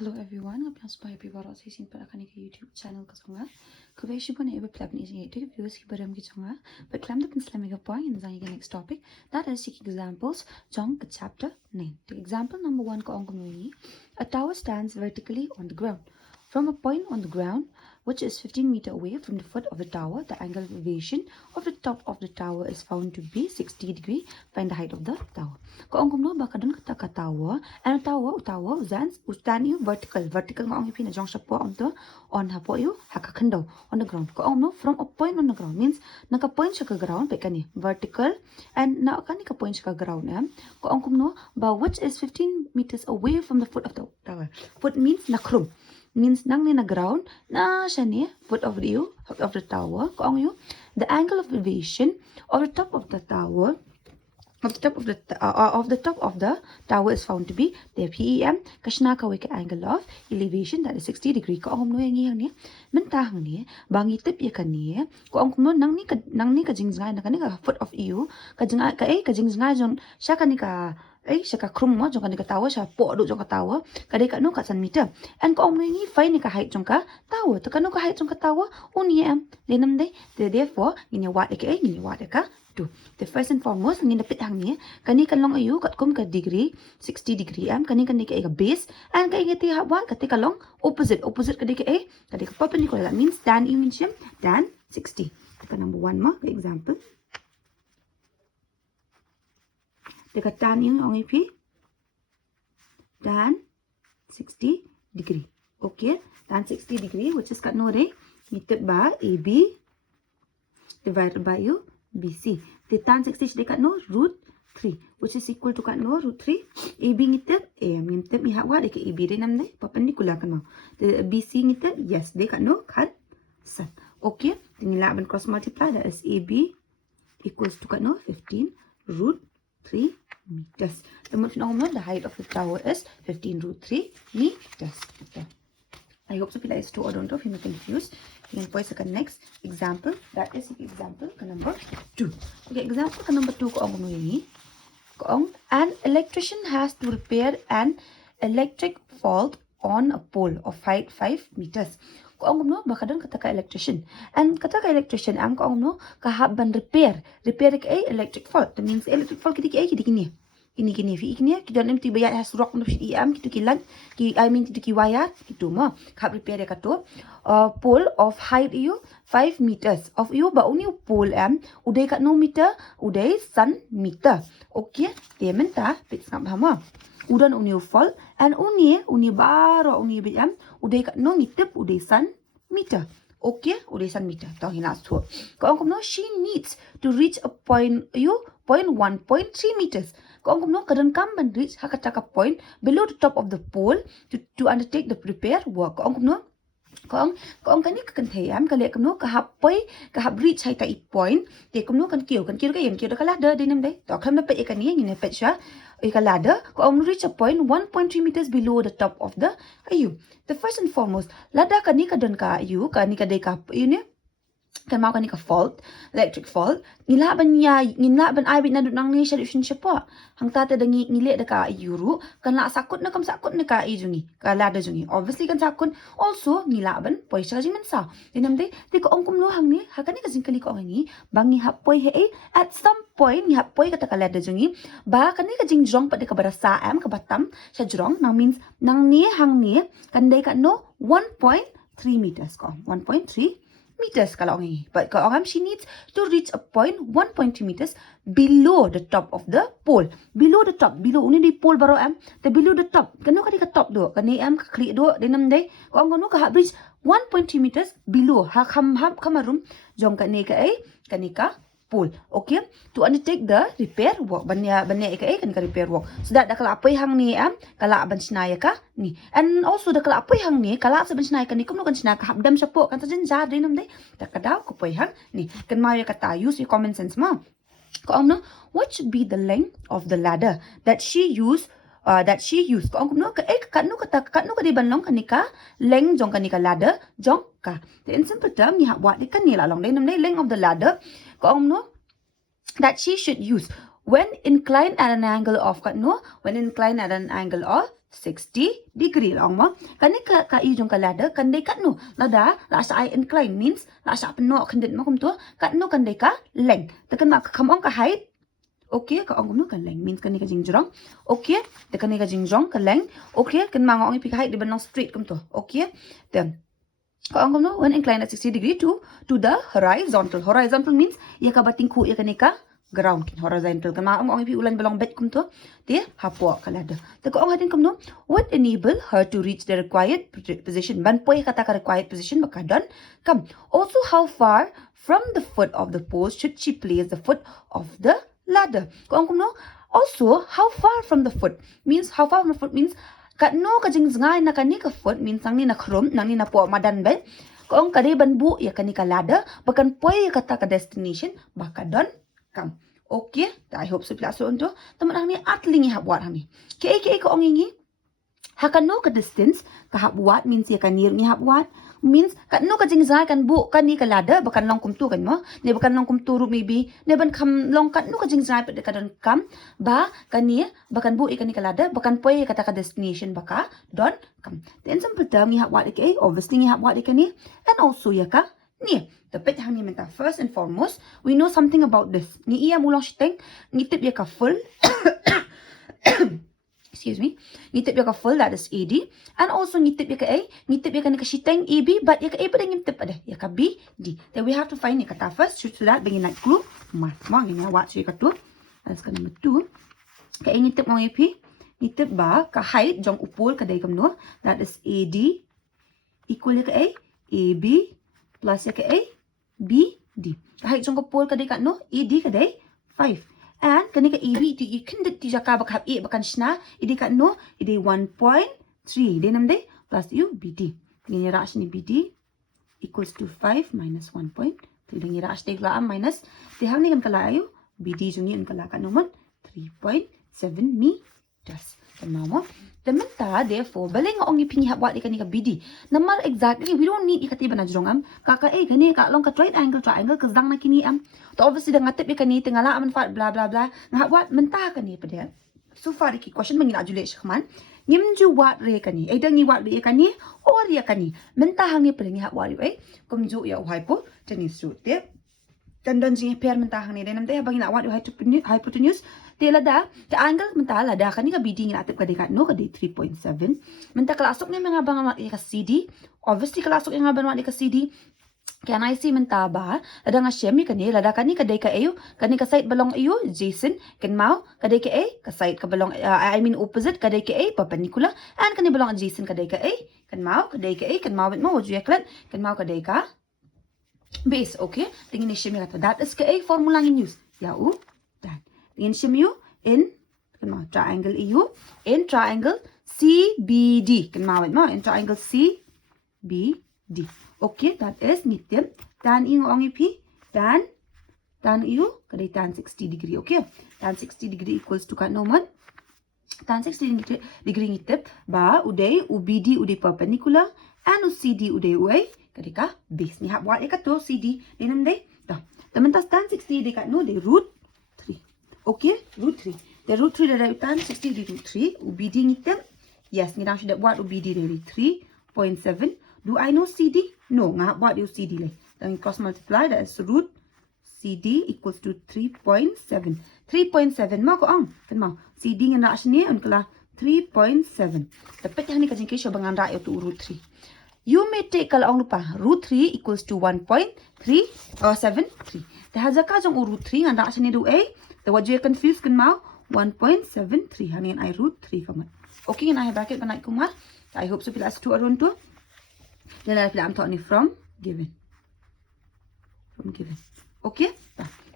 Hello everyone, I'm supaya baru saya simpan akan ke YouTube channel ke songa. Kebetulan pun ibu pelab ni sini itu viewers ki baram ki songa. But kelam tu pensela mega point in the next topic. That is seek examples. Jong ke chapter 9. The example number 1 ko angko ni. A tower stands vertically on the ground. From a point on the ground, which is 15 meters away from the foot of the tower, the angle of elevation of the top of the tower is found to be 60 degrees. Find the height of the tower. Kung no baka dun kata tower, and tower stand you vertical nga ang ipina jong siya po on hapo you hakakando on the ground. Kung no from a point on the ground means naka point siya ka ground pa kani vertical and na kani ka point siya ka ground kung no ba which is 15 meters away from the foot of the tower. Foot means nakrum. Means nang ni na ground na siya ni foot of the tower kung you the angle of elevation of the top of the tower of the top of the tower is found to be the PEM kashna ka wika angle of elevation that is 60 degree ko ang no yang ni mentah ni bangi tip ya kan ni ko ang no nang ni ka jingjai na kan ka foot of you ka jingjai jong sha kan ni ka siya ka krum mo jong ka tower siya po do jong ka tower kadai ka no ka san meter and ko ang ni fai ni ka height jong ka tower to ka no ka height jong ka tower uni lenam dai therefore ni wat ka to the first and foremost ngin dapit hang ni kani kan long ayu kat kum ka degree 60 degree kani ka base and ka ngiti hawan ka long opposite kadi ka perpendicular that means tan you means tan 60 ka number 1 mo ka example Dekat tan yung ang ip tan 60 degree. Okay, tan 60 degree which is kat no re divided by AB divided by you BC. The tan 60 dekat no root 3 which is equal to kat no root 3 AB ngitip ngitip mi hawa dekat AB de nam de perpendicular kan mo. The BC ngitip yes dekat no kat sat. Okay, tinggal ban cross multiply that is AB equals to kat no 15 root 3 meters. The height of the tower is 15 root 3 meters. Okay. I hope so that is too or don't know if you're confused. You can voice the next example. That is example number 2. Okay, example number 2 ko an electrician has to repair an electric fault on a pole of height 5 meters. Kung no baka doon kata ka electrician and kata ka electrician ang kung no kahaban repair ka electric fault. That means electric fault kiti kini fi ikni kita nem tiba ya has rock no fi kitu kilan kitu ki wire kitu mo khap repair ka to pole of height you 5 meters of you ba uni pole udai ka no meter udai sun meter. Okay tementa pit ngam hama udan uni fall and uni baro uni biam udai ka no ngitip udai sun meter. Okay udai sun meter tau hina so ko no she needs to reach a point 1.3 meters. Kung no kadang kamban reach hakataka point below the top of the pole to undertake the repair work. Kung no kung kani ka kanthayam kali no kahap reach hai ta point te kum no kan kiu ka ladder dinam dai to kham na pe kani ngine pe sha ka ladder kung reach a point 1.3 meters below the top of the the first and foremost ladder kani ka don ka kani ka dai ka ne kan mau kani ka fault electric fault ngilaban ai bit na nang ni solution siya po hang tata da ngile da ka yuru kan la sakut na ka jungi ka lada jungi obviously kan sakut also ngilaban poisa jing mensa dinam de ko ongkum no hang ni hakani ka jing kali ko ngi bangi hapoi he at some point ni hapoi ka lada jungi ba kani ka jing jong pa de ka barasa ka batam sa jrong nang means nang ni hang ni kan dai ka no 1.3 meters ko 1.3 meters kalau ngi but kalau she needs to reach a point 1.2 meters below the top of the pole below uni di pole baru the below the top kanu ka di ka top do kani ka kli do dinam dai ko ngono ka reach 1.2 meters below kamarum jong kani ka pole. Okay, to undertake the repair work banya kan ka repair work so that kala apoy hang ni kala ban sinaya ka ni and also kala apoy hang ni kala sa ban sinaya ka ni kumno kan sinaka habdam siya po kan sa jar dinam dai takadaw ko poy hang ni kan maya ka ta use your common sense mo ko what should be the length of the ladder that she used ko no ka di banlong kanika length jong kanika ladder jong ka in simple term ni what di kan ni la long dai nam dai length of the ladder ko no that she should use when inclined at an angle of 60 degree long mo. Kani ka ijong kalada kandai kat no. Lada la sa I incline means la sa penok kandet mo kum tu kat no kandai ka length. Tekan mak kam ong ka height. Okay, ka ong no ka length means kani ka jingjong. Okay, tekan ni ka jingjong ka length. Okay, kan mang ong pi height di banong straight kum tu. Okay. Then ka ong no when inclined at 60 degree to the horizontal. Horizontal means ya ka batingku ya kani ka ground kin horizontal kan ong pi ulan belong bet kum tu dia hapo kalada te ko ong hatin kum no what enable her to reach the required position ban poi kata ka required position maka don come also how far from the foot of the post should she place the foot of the ladder ko ong kum no also how far from the foot means how far from the foot means kat no ka jing ngai na kani ka foot means ang ni na khrum nang ni na po madan be ko ong kade ban bu ya kani ka ladder bakan poi kata ka destination baka don come. Okay, I hope so plus untuk teman hang ni atling hab buat hang ni. Ke ko ong ingi. Hakan no ka distance ka hab buat means ya kan ni hab buat means kat no ka jingzai kan bu kan ni ka lada bakan long kum tu kan mo. Ne bakan long kum tu ru maybe ne ban kam long kat no ka jingzai pe ka don kam ba kan ni bakan bu ikan ni ka lada bakan poi kata ka destination baka don kam. Then simple term ni hab buat ke obviously ni hab buat ikan ni and also ya ka ni. Tapi hang ni menta first and foremost we know something about this. Ni ia mulong shiteng ngitip ya ka full excuse me ngitip ya ka full that is AD and also ngitip ya ka A ngitip ya ka ni ka shiteng AB but ya ka A pada ngitip ada ya ka B D. Then we have to find ni kata first so that bagi nak clue math mo ngini awak so ka tu that's ka number 2 ka ngitip mo AP ngitip ba ka height jong upul ka dai kam no that is AD equal ya ka A AB plus ya ka A B, D. Kahit jong kapol kadai kat no, ED kadai 5. And kani ka EB itu ikan det tija ka bak hab E bakan shna, ED kat no, ED 1.3. Then namde plus U BD. Ngini rash ni BD equals to 5 minus 1.3. Then ngira rash te kala minus te hang ni kan kala ayu BD jong ni kan kala kat nomor 3.7 meters. Tama Tementa therefore baleng ong ipingi hab buat ikan ni ka BD. Namar exactly we don't need ikati bana jrong am. Kaka gani ka long ka triangle ke zang na kini am. To obviously dah ngatip ikan ni tingala am fat bla bla bla. Ngah buat mentah kan ni pada. So far iki question mangin ajule shkman. Ngimju wat re kan ni. Either ngi wat re kan ni or ya kan ni. Mentah hang ni pada ngi hab wat ai. Kumju ya hypo tenis te. Dan jing pair mentah hang ni dan namde bangin awat hypotenuse tela da the angle mentala da kan ni ka BD ngi atip ka dekat no ka di 3.7 menta kelasuk ni mga bang ka CD obviously kelasuk yang ngaban ka CD can I see menta ba ada nga shemi kan ni lada kan ni ka dai ka ayu kan ni ka side balong ayu Jason kan mau ka dai ka A ka side ka balong I mean opposite ka dai ka A perpendicular and kan ni balong Jason ka dai ka A kan mau ka dai ka A kan mau bet mo ju yaklat kan mau ka dai ka base okay tingin ni shemi kata that is ka A formula ngin use ya that tingin shemi in kan mau triangle EU in triangle CBD kan mau bet mo in triangle CBD okay that is nityam tan ing ong ipi tan iu kadai tan 60 degree okay tan 60 degree equals to kan nomor tan 60 degree ngitip ba udai UBD udai perpendicular and UCD udai uai kadika base ni hab buat ikat tu CD ni namdai dah teman tas tan 60 dekat no de root 3 okay root 3 the root 3 dari tan 60 di root 3 UBD ngitip yes ni dah sudah buat UBD dari 3.7 do I know CD no ngah buat dia CD le dan cross multiply that is root CD equals to 3.7 mau ko ang kan mau CD ngana sini on kala 3.7 dapat yang ni kajing kesyo bangan ra tu root 3 you may take kalau ang lupa root 3 equals to 1.3 or 73 dah jaka jong root 3 ngan ra sini do a the what you confused kan mau 1.73 hanin I root 3 kamat okay and I bracket banai kumar I hope so plus 2 around 2 then I am talking from given okay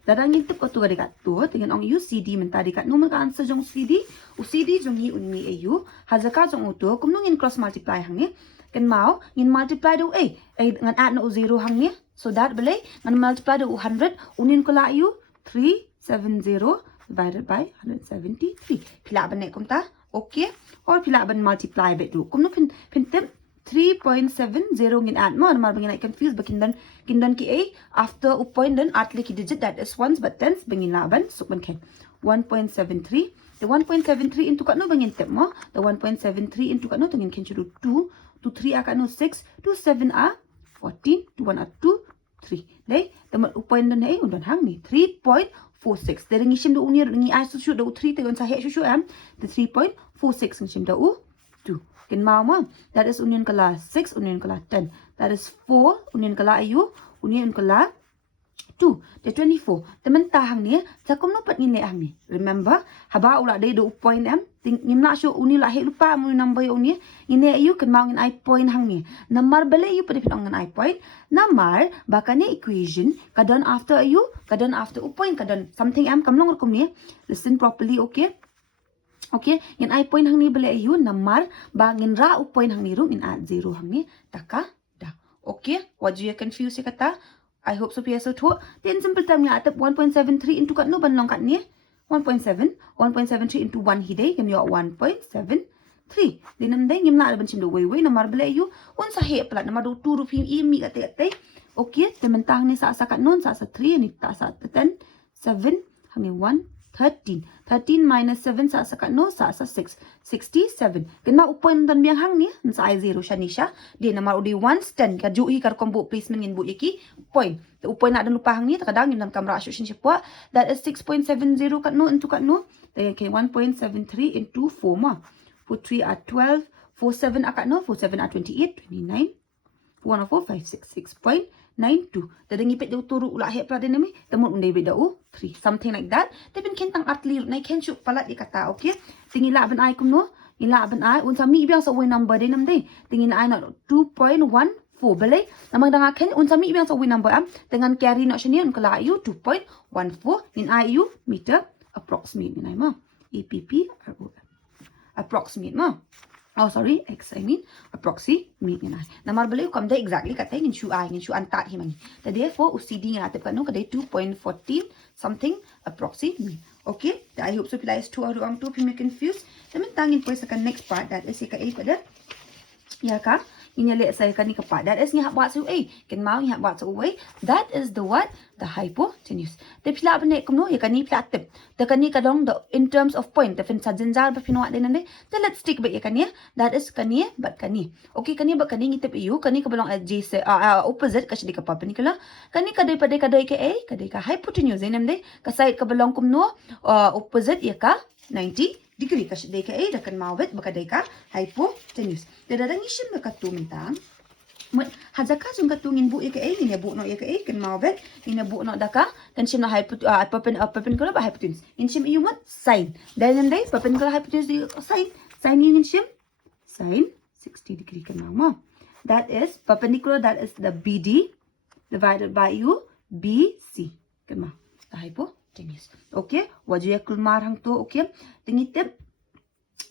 darang ngintip ko tu dekat tu dengan ong UCD menta dekat no maka answer jong CD UCD jong hi unmi au hazaka jong uto kumnung in cross multiply hang ni kan mau ngin multiply do a ngan add no 0 hang ni so that belai ngan multiply do 100 unin ko la u 370 divided by 173 pila ban kum ta okay or pila ban multiply bet do kumno pin tip 3.70 ngin add mo mar bangin I confused bakin dan ki a after point then atli ki digit that is ones but tens bangin laban so ban ken 1.73 The 1.73 into kat no bangin tip mo. The 1.73 into kat no tengin cancel 2. To 3 kat no 6. To 7 14. To 1 2 3. Đây, teman upoin dan hang ni 3.46. Dari ngishim do unir ngi ai su do 3 tegon sa he su am. The 3.46 ngishim do 2. Ken mau mo. That is union kala 6, union kala 10. That is 4, union kala ayu, union kala 2. The 24. Teman tahang ni, sakom no pat ngin hang ni. Remember, haba ula day do point am. Ngim na show uni la he lupa mo number uni. Ngine ayu ken mau ngin I point hang ni. Namar bale ayu pada pinong ngin I point. Namar bakane equation kadon after ayu, kadon after point kadon something am kamlong rekom ni. Listen properly, okay? Okay, ngin I point hang ni bale ayu namar ba ngin ra point hang ni rung in at 0 hang ni taka da. Okay, what do you confuse kata? I hope so piasa tu. Then simple time ya atap 1.73 into kat no banlong kat ni 1.7 1.73 into 1 hidai kan yo 1.73. Then namdai ngim na ban chim do way namar bale ayu un sa he plat namar do 2 rupi i mi kat te. Okay, tementang ni sa kat non sa 3 ni ta sa 10 7 hang ni 1 13. 13 minus 7 sa kat no sa 6. 67. Kena upoin dan biang hang ni. Sa I 0 siya ni siya. Dia nama udi 1 stand. Ka juhi kar combo placement ngin bu yaki. Point. The upoin na dan lupa hang ni. Takadang ngin dan kamera asyo siya po. That is 6.70 kat no into kat no. Then okay, 1.73 into 4 ma. 4 3 are 12. 4 7 akat no. 4 7 are 28. 29. 4 4 5 6. 6.92. Dadang ipit daw turu ula he pada nami. Temun undai beda 3. Something like that. Tapi kentang atli na ken syuk palat dikata. Okay. Tingin la ban ai kum no. Ila ban ai unsa mi biang sa way number de nam de. Tingin ai na 2.14 balai. Namang danga ken unsa mi biang sa way number am dengan carry na siya niya kala ayu 2.14 in ayu meter approximate ni ma. APP approximate ma. Oh sorry, X I mean approximate ni na. Namar balai kam da exactly kata ngin shu antat himani. Therefore UCD nga atip kanu kada 2.14 something approximate. Okay, I hope so pila is 2 or 2 pimi confused. Namin tangin po sa next part that is ika 8 pada. Ya ka? Inyali sa ika ni ka part. That is nga buat sa A. Ken mau nga buat sa way. That is the what? The hypotenuse. Te pila ba ne kuno ya kani pila atip. Te kani kadong the in terms of point. Te fin sa jenjar ba pinuwa din nande. Te let's stick ba ya kani. That is kani but kani. Okay, kani ba kani ngitip iyo. Kani ka balong adjacent opposite kasi di ka pa panikala. Kani kaday paday kaday ka A. Kaday ka hypotenuse. Nande ka side ka balong kumno opposite ya ka 90 degree kasi day ka A. Dakan mawit baka day ka hypotenuse. Dadadang isim na katumintang. Hazaka sung katungin bu ika A, inabu no ika A, kan mawabet, inabu no daka, kan sim na perpendicular ba hypotenuse. In sim iyo mat, sine. Dahil nanday, perpendicular hypotenuse di sine. Sine yung in sim, sine 60 degree kan mawama. That is perpendicular, that is the BD divided by you, BC. Kan ma, the hypotenuse. Okay, wajah kulmar hang to, okay. Tingitip.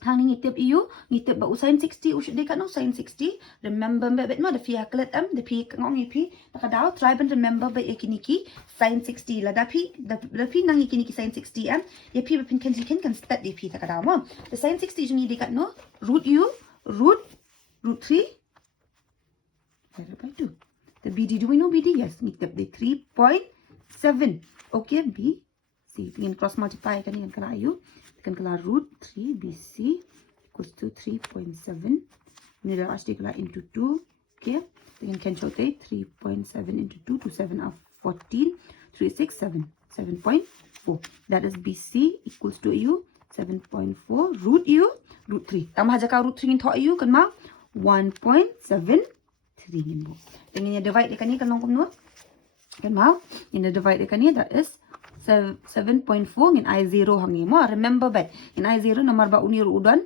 Hang ni ngitip iyo, ngitip ba usain 60 usik dekat no sin 60. Remember bet no the pihak kelet the pihak ngong ipi. Takadaw try ben remember bet ikiniki sin 60 la dapi nang ikiniki sin 60 ya pi bepin kan start di pi takadaw mo. The sin 60 jung dekat no root 3 divided by 2. The BD, do we know BD? Yes, ngitip the 3.7. Okay, B C. Tingin cross multiply kan yan kala ayu. Kan kala root 3 BC equals to 3.7. Ini dah asli kala into 2. Okay. Dengan cancel 3.7 into 2 to 7 are 14. 3, 6, 7. 7.4. That is BC equals to U. 7.4 root U. Root 3. Tambah aja kau root 3 into U kan mau 1.73 bu. Dengan divide dekat ni kan longkom no. Kan mau ini divide dekat ni that is 7.4 in I0 hang ni mo. Remember bet in I0 nomor ba unir udan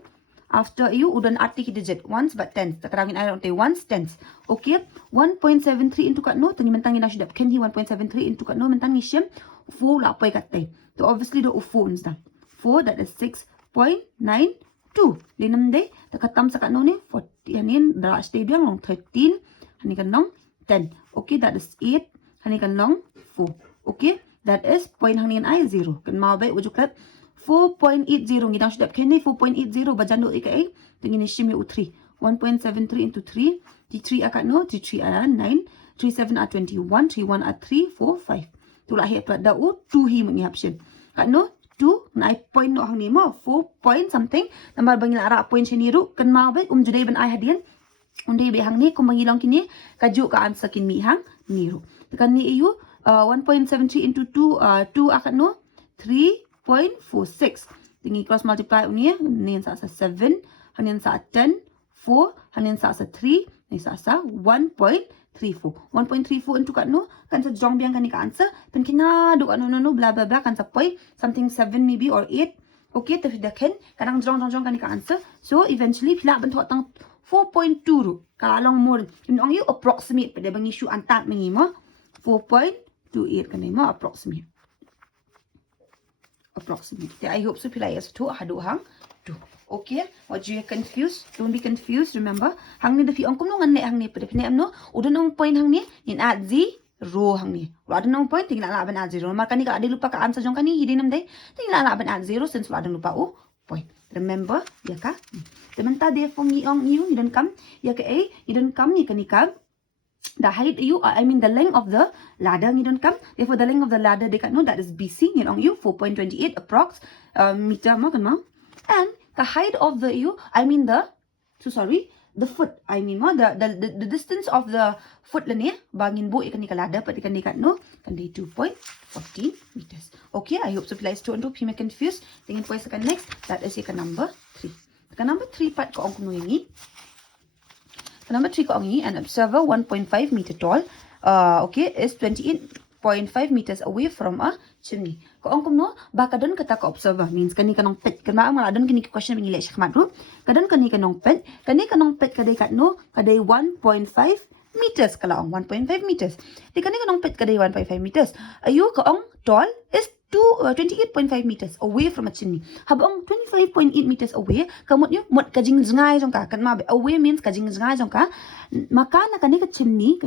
after you udan arti digit ones but tens. Takarangin I don't say ones tens. Okay, 1.73 into kat no tani mentang ina sudah kan hi 1.73 into kat no mentang ni syem 4 la apa kat tai. So obviously the 4 dah. 4 that is 6.92. Linam de takatam sa kat no ni 40 hanin dara stay biang long 13 hani kan long 10. Okay, that is 8 hani kan long 4. Okay, that is point hang ni I0. Kan mau baik ujuk kat 4.80 ngidang sudah kan ni 4.80 bajando ika A tingin ni shimi u3 1.73 into 3 t3 akat no t3 are 9 37 are 21 31 are 3 4 5 tu lah he pada u 2 hi mengi option kat no 2 I point no hang ni mo 4 point something namar bangil ara point cheniru kan mau be judai ban ai hadian undai be hang ni kum bangilong kini kaju ka answer kin mi hang niru tekan ni iu 1.73 into 2 2 akan no 3.46 tinggi cross multiply unia ni sa 7 hanin sa 10 4 hanin sa 3 ni sa 1.34 1.34 into kat no kan sa jong biang kan ni ka answer pen kina do ano no bla bla bla kan sa point something 7 maybe or 8 okay tapi dah kan kadang jong kan ni ka answer so eventually pila ben thok tang 4.2 ru kalong more inong you approximate pada bang issue antat mengi mo 4.28 kan ni mo approximate I hope so pila yes to hadu hang to okay what you confused don't be confused remember hang ni dafi ong kum no ngan ne hang ni pada pine am no udan ong point hang ni in at zero hang ni udan ong point tinggal la ban at zero maka ni ka ada lupa ka answer jong kan ni hidin am dai tinggal la ban at zero since udan lupa point remember ya ka tementa dia fong ni ong you dan kam ya ka a you dan kam ni kan ni ka the height you I mean the length of the ladder you don't come therefore the length of the ladder they can know that is BC you know you 4.28 approx meter mo kan mo and the height of the you I mean the the foot I mean mo the distance of the foot lani bangin bo ikan ni ka ladder pati kan ni ka no kan di 2.14 meters okay I hope so applies to and you may confused tingin po sa next that is ikan number 3 ikan number 3 part ko ang kuno ini number 3 ko ang an observer 1.5 meter tall okay is 28.5 meters away from a chimney ko ang kumno ba kadon kata ka observer means kani kanong pet kan ma adon kini question mingile shikmat ru kadon kani kanong pet kadai kat no kadai 1.5 meters kala ong 1.5 meters di kani kanong pet kadai 1.5 meters ayu ko ang tall is 28.5 meters away from a chimney habang 25.8 meters away kamot nyo mot kajing zngay jong ka kan ma away means kajing zngay jong ka maka na kani ka chimney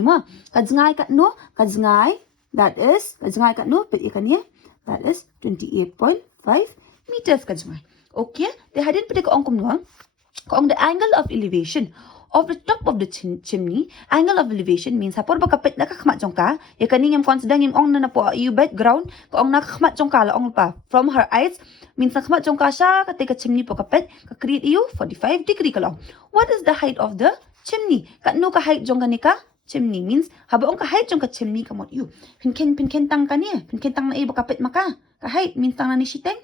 mo kajngay kat no kajngay that is kajngay kat no pet ikani that is 28.5 meters kajngay okay they hadin pede ko ong no ko ong the angle of elevation of the top of the chimney angle of elevation means hapor ba kapit nakakmat jong ka ya kani ngam consider ngim ong na po you background ko ong nakakmat jong ka la ong pa from her eyes means nakakmat jong ka siya katika chimney po kapit ka create you 45 degree ka long what is the height of the chimney no ka height jong ka chimney means haba ong ka height jong ka chimney kamot you pinken tang kani pinken tang na ibo kapit maka ka height means tang na ni shiteng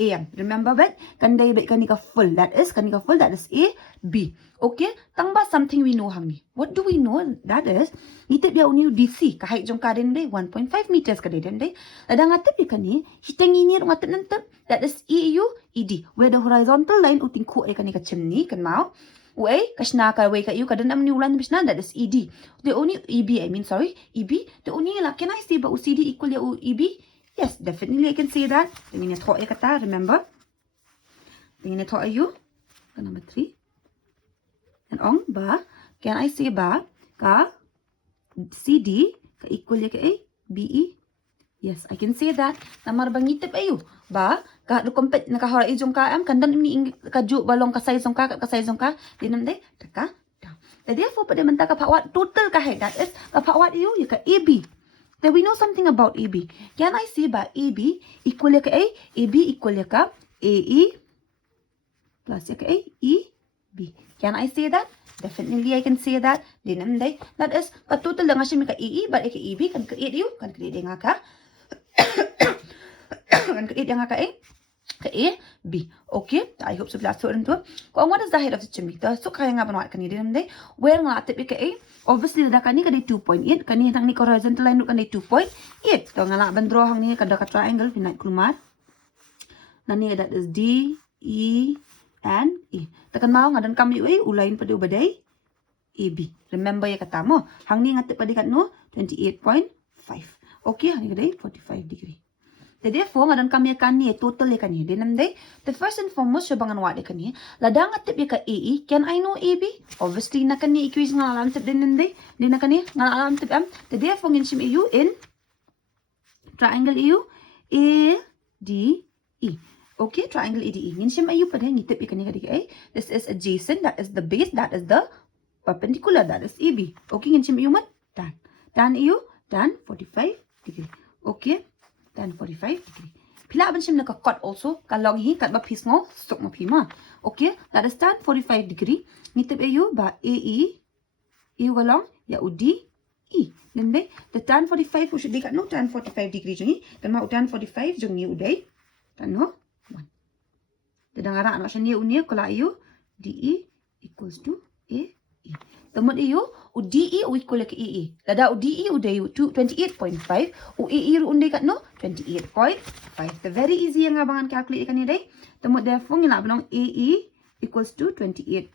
A. Remember that? Kandai bet kanika full. That is A, B. Okay? Tangba something we know hang ni. What do we know? That is itip ya uniu DC. Kahit jong kaden day 1.5 meters kadeden day. Adang atip ikani hiteng ini rong atip nantep. That is EU ED. Where the horizontal line uting ko ay kanika chimney kan mau. Way kasna ka way ka you kaden am ni ulan bisna that is ED. The only EB EB. The only la can I say ba UCD equal ya EB? Yes, definitely I can say that. Tingin ito ay kata, remember? Tingin ito ay you. Number 3. And ong ba, can I say ba, ka CD, ka equal ya ka A, BE? Yes, I can say that. Namar bang itip ayo. Ba, ka compete nakahora ijong ka am, kandan ini kaju balong kasay zong ka, dinam day, taka, down. Therefore, pada menta kapawat total kahit, that is, kapawat iyo, ya ka AB. Then we know something about AB. Can I say by AB equal to A? AB equal to AE plus A, E, B. Can I say that? Definitely I can say that. That is, total lang siya ka AE, but ka EB, kan create you, kan create nga ka. Kan create nga ka A. Ka A, B. Okay? I hope so. Last one to. What is the height of the chimney? So, kaya nga banawat kanina dinam where nga atip ka A? Obviously, da kani kada 2.8. Kani hang ni horizontal line kada 2.8. So, nga la bandro hang ni kada ka triangle. Pinat kelumar. Nani that is D, E, and E. Takan mau nga dan kami ulain pada ubaday AB. Remember ya kata mo. Hang ni ngatip pada kat no 28.5. Okay, hang ni kada 45 degree. Therefore, nga dan kami kani total ya kani. Dinam day. The first and foremost sabangan wat ya kani. Ladang atip ya ka AE. Can I know AB? Obviously na kani equation nga alam tip din day. Di na kani nga alam tip am. Therefore ngin sim EU in triangle EU ADE. Okay, triangle ADE. Ngin sim EU pada ngitip ya kani kadi A. This is adjacent. That is the base. That is the perpendicular. That is AB. Okay, ngin sim EU mat tan. Tan EU tan 45 degree. Okay. Tan 45 degree. Pila ban shim naka cut also. Kalong hi kat ba pis ngo stok ma pi ma. Okay, that is tan 45 degree. Ngitip ayu ba AE. EU kalong ya udi E. Then the tan 45 should be kat no tan 45 degree jungi. Dan mau tan 45 jungi udai. Tan no 1. Dadang ara anak shani unia kala ayu DE equals to AE. Temut ayu DE equal ke EE. Dada DE udai 28.5 EE ru undai kat no 28.5. The very easy yang abangan calculate ikan ni dai. Temut therefore ngila benong AE equals to 28.5.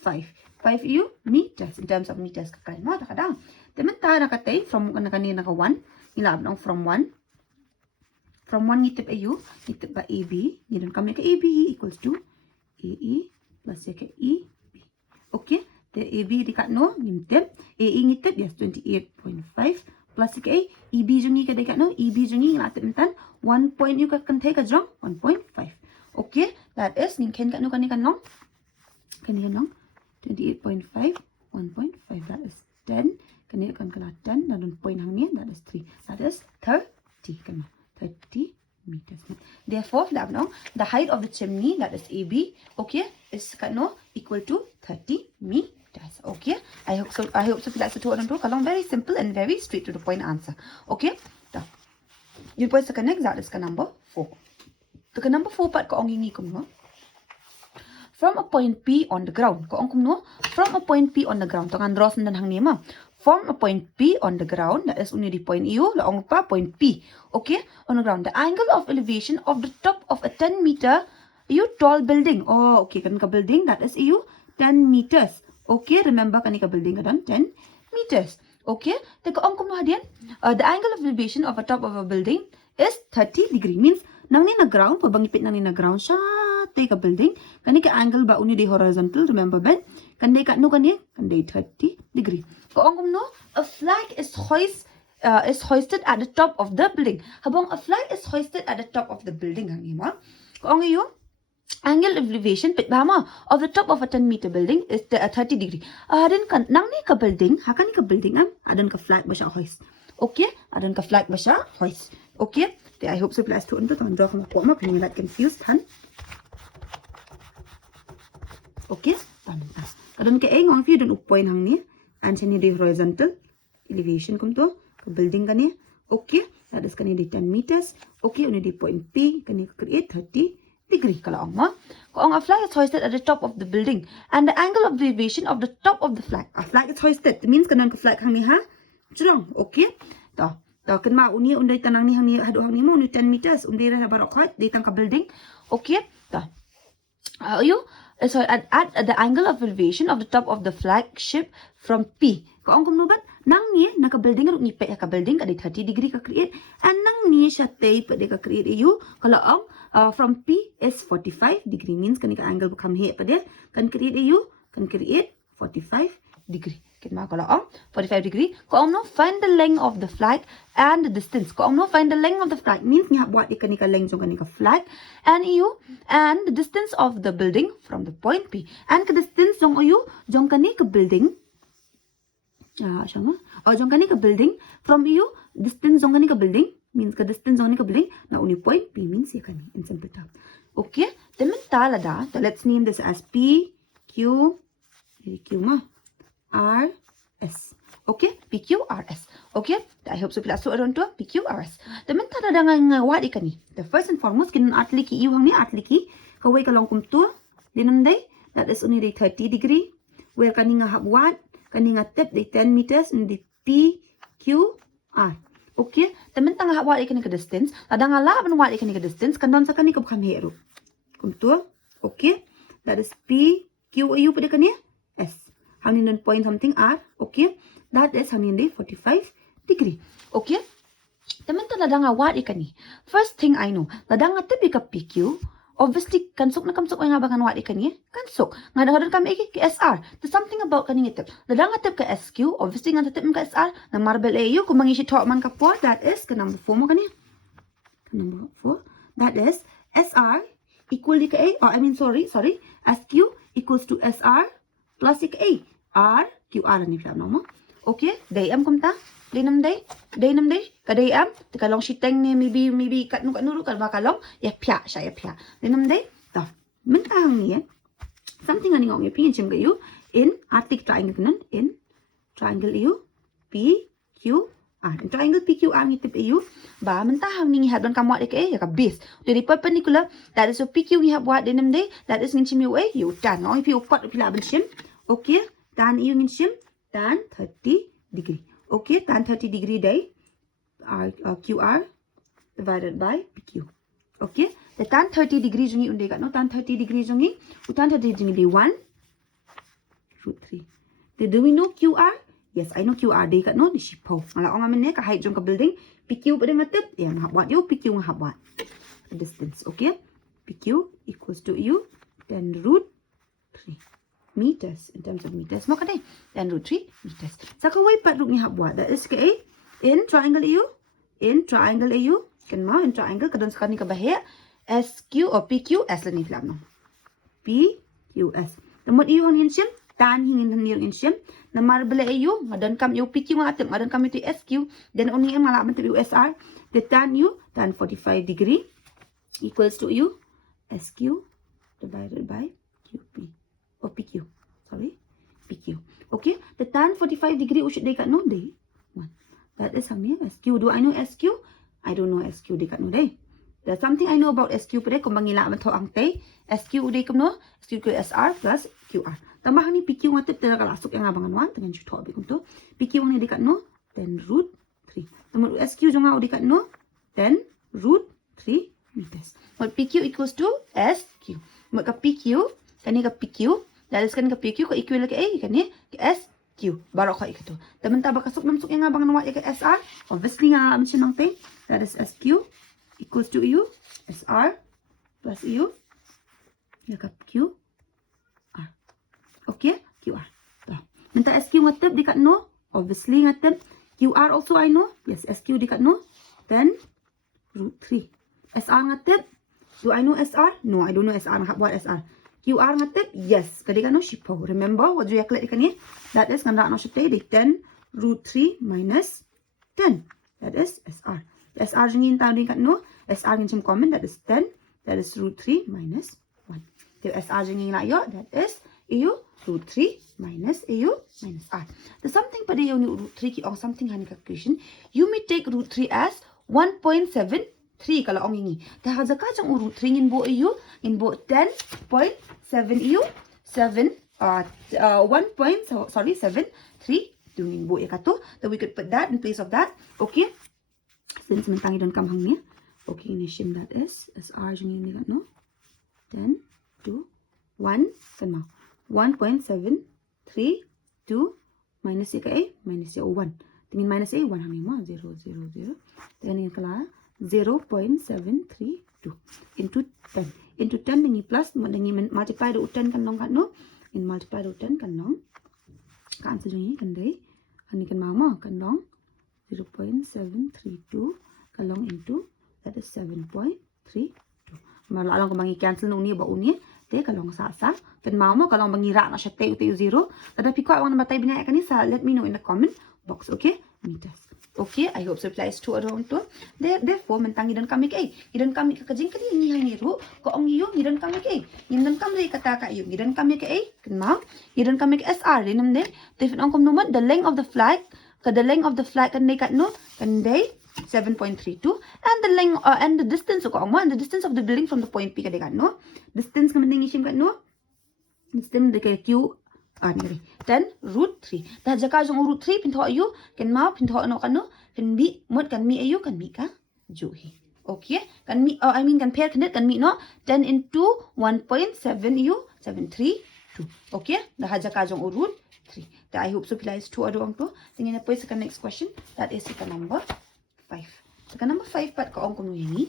5 EU meters in terms of meters kakai mo takadang. Temut ta nakatai from kanina naka 1 ngila benong from 1. From 1 ngitip ayu, ngitip ba AB, ngidon kami ke AB equals to AE plus ke EB. Okay, the AB dekat no, ngitip, AE ngitip, yes, 28.5 plus ke EB jungi ke dekat no, EB jungi ngatip mentan, 1 point you kan take a jong, 1.5. Okay, that is, ngken kat no kanikan nong, 28.5, 1.5, that is 10, kanikan kala 10, dan point hang ni, that is 3, that is 30, kan 30 meters. Therefore, the height of the chimney, that is AB, okay, is equal to 30 meters. Okay, I hope so. That's the two kalong very simple and very straight to the point answer. Okay, you put the next, that is number 4. The number 4 part ko ang ingi ko no. From a point P on the ground. Ko ang no, from a point P on the ground. Tangan draw dan hang ni ma. From a point P on the ground, that is only the point EU, laong pa point P. Okay, on the ground. The angle of elevation of the top of a 10 meter EU tall building. Oh, okay, kan ka building, that is EU 10 meters. Okay, remember kan ka building kadang 10 meters. Okay, the angle of elevation of a top of a building is 30 degree. Means nang ni na ground, pabangipit nang ni na ground siya take a building. Kani ka angle ba uni di horizontal, remember ben? Kani ka no kani 30 degree. No, a flag is hoisted at the top of the building. Habang a flag is hoisted at the top of the building hang ima. Kung yung angle of elevation of the top of a 10 meter building is 30 degree. Adin kan nang ni ka building, hakan ka building adin ka flag ba siya hoist. Okay? Adin ka flag ba siya hoist. Okay? I hope so plus 2 untuk draw ko ma pingilat confused han. Okay? Kadon ka ngong fi don upoin hang ni. And sini di horizontal elevation kum to building kani. Okay, that is kani di 10 meters. Okay, uni di point P kani create 30 degree kalau ma. Ko a flag is hoisted at the top of the building and the angle of elevation of the top of the flag. A flag is hoisted. It means kanan ka flag hang ni ha. Jrong. Okay. Ta kan ma uni unday tanang ni hang ni hadu hang ni mo uni 10 meters. Unday ra barok height di tang ka building. Okay. Ta. So at the angle of elevation of the top of the flagship from P. Kung kumnubat, nang ni naka-building ru ngipet ka building kadi 30 degree ka create and nang ni siya tape pwede ka create you kalau from P is 45 degree means kani ka angle become here pada kan create you kan create 45 degree. Kita kalau 45 degree. Kung no find the length of the flag and the distance. Kung no find the length of the flag means nga buat ikan ka length jong ka flag and the distance of the building from the point P and the distance jong jong ka building. Jong ka building from distance jong ka building means ka distance jong ka building na uni point P means ya kani in simple term. Okay, then let's name this as P Q ma R S. Okay, PQRS. Okay, I hope so. Plus, so around to PQRS. The mental dangang what ikani. The first and foremost, kinan atliki iwang ni atliki. Kaway kalong kumtu. Dinanday that is only 30 degree. Where kaninga habwat kaninga tip the 10 meters in the PQR. Okay, the mental habwat ikani ka distance. Adanga laban wat ikani ka distance. Kandon sa kani ka bukan hero. Kumtu. Okay, that is PQ ayu pada kani S. Hangin point something R. Okay, that is hangin 45 degree. Okay, teman ta ladanga what ikani. First thing I know, ladanga tipi ka PQ. Obviously, kansuk na kamsuk nga bagan what ikani. Kansuk. Nga dangadan kami iki ka SR. There's something about kaning tip. Ladanga tip ka SQ. Obviously, nga tip ka SR. Na marble AU. Kung mangishi talk man ka po, that is ka number 4 mo kani. Ka number 4. That is SR equal to A. Or I mean, sorry. SQ equals to SR plus A. R, Q, R ni pala no. Okay, day am kom ta? Day nam day? Day nam day? Ka day am? Te kalong shiteng ni maybe kat nu ka ba kalong? Ya pya sya ya pya. Day nam day? Ta. Men ta hang ni something ani ngong pingin chim ga you in arctic triangle nan in triangle you P Q R. In triangle PQR ni tip you ba men ta hang ni hat don ka muat ke ya ka base. Jadi perpendicular that is so PQ ni hat buat day nam day that is ngin chim you you tan. Oi pi ukot pila ben chim. Okay, tan you ngin chim tan 30 degree. Okay, tan 30 degree day QR divided by PQ. Okay, the tan 30 degree jungi unde kat no tan 30 degree jungi tan 30 jungi di 1 root 3. Do we know QR? Yes, I know QR day kat no di shipo. Mala ong amen ne ka height jong ka building PQ pada ngatep ya ngah buat yo PQ ngah buat distance. Okay, PQ equals to you 10 root 3 meters in terms of meters. Mo kadai 10 root 3 meters. Saka way pat root ngah buat that is ke in triangle AU kan mau in triangle kadon sekali ka bahaya SQ or PQ S ni filam no PQS namot iyo ngin sim tan hingin nir ngin sim namar bela AU ngadan kam yo PQ ngatem ngadan kam itu SQ dan oni em malak bentuk USR the tan you tan 45 degree equals to you SQ divided by QP or PQ sorry PQ. Okay, the tan 45 degree should they kat no day 1 that is how many SQ. Do I know SQ? I don't know SQ dekat no day. There's something I know about SQ pada kung bangila bentuk ang tay. SQ uday kum no. SQ ke SR plus QR. Tambah ni PQ ngatip tera kalasuk yang abangan wan dengan juto abi kum tu. PQ ni dekat no 10 root 3. Tambah SQ jonga uday kat no 10 root 3 meters. What PQ equals to SQ. Mak ka PQ kani ka PQ. Dalas kan ka PQ ko equal ke A kani ke SQ. Baru ka ikato. Teman tabak kasuk namsuk yang abangan wan ke SR. Obviously nga mention nang tay. That is SQ equals to U SR plus U yakap QR. Okay, QR. Dah. Minta SQ ngatep dekat no. Obviously ngatep. QR also I know. Yes, SQ dekat no. 10 root 3. SR ngatep. Do I know SR? No, I don't know SR. Nak buat SR. QR ngatep. Yes. Kadang no shipo. Remember what you calculate dekat ni? That is nganda no shipo di 10 root 3 minus 10. That is SR. SR jengin tahu dekat no. SR ngin common that is 10. That is root 3 minus 1. So SR jengin nak yo that is AU root 3 minus AU minus R. The something pada yo ni root 3 ki ong something hani calculation. You may take root 3 as 1.73 kalau ong ini. Dah hazaka jang root 3 ngin bo AU ngin bo 10.7 AU 7 1.73 ngin bo ya kato. So we could put that in place of that. Okay. Since mentangi don kam hang ni. Okay, ini shim that is SR jengin ni kan no. 10 to 1 kan mau. 1.732 minus A ke A minus A 1. Tingin minus A 1 hang ni mo 0 0 0. Then kala 0.732 into 10. Into 10 dengan plus dengan multiply do 10 kan nong kan no. In multiply do 10 kan nong. Kan answer jengin kan dai. Ani kan mau mo kan nong 0.732 kalong into that is 7.32. Malah alang kung mangi cancel nung ni ba unya te kalong sa kan mau mo kalong mangira na siya te uti 0 tadapi ko ang namatay binaya kanisa let me know in the comment box. Okay, meters. Okay, I hope so applies to around to therefore mentangi dan kami kay idan kami kakajing kadi ni hay ni ru ko ang iyo idan kami kay idan kami kata ka iyo idan kami kay kan mau idan kami ke SR dinam den defin ang kom number the length of the flag the length of the flag kan day kat no kan day 7.32 and the length and the distance ko ang and the distance of the building from the point P ka day kat no distance ka mending isim kat no distance de kay Q ni 10 root 3 dah jaka jong root 3 pinto ayu kan mau pinto no kan no kan bi mod kan mi ayu kan mi ka juhi. Okay, kan mi I mean kan pair kan mi no 10 into 1.7 u 732. Okay, dah jaka jong root 3. That I hope so applies to adong to. Tingin na po sa next question. That is sa number 5. Sa number 5 pat kaong kuno yani.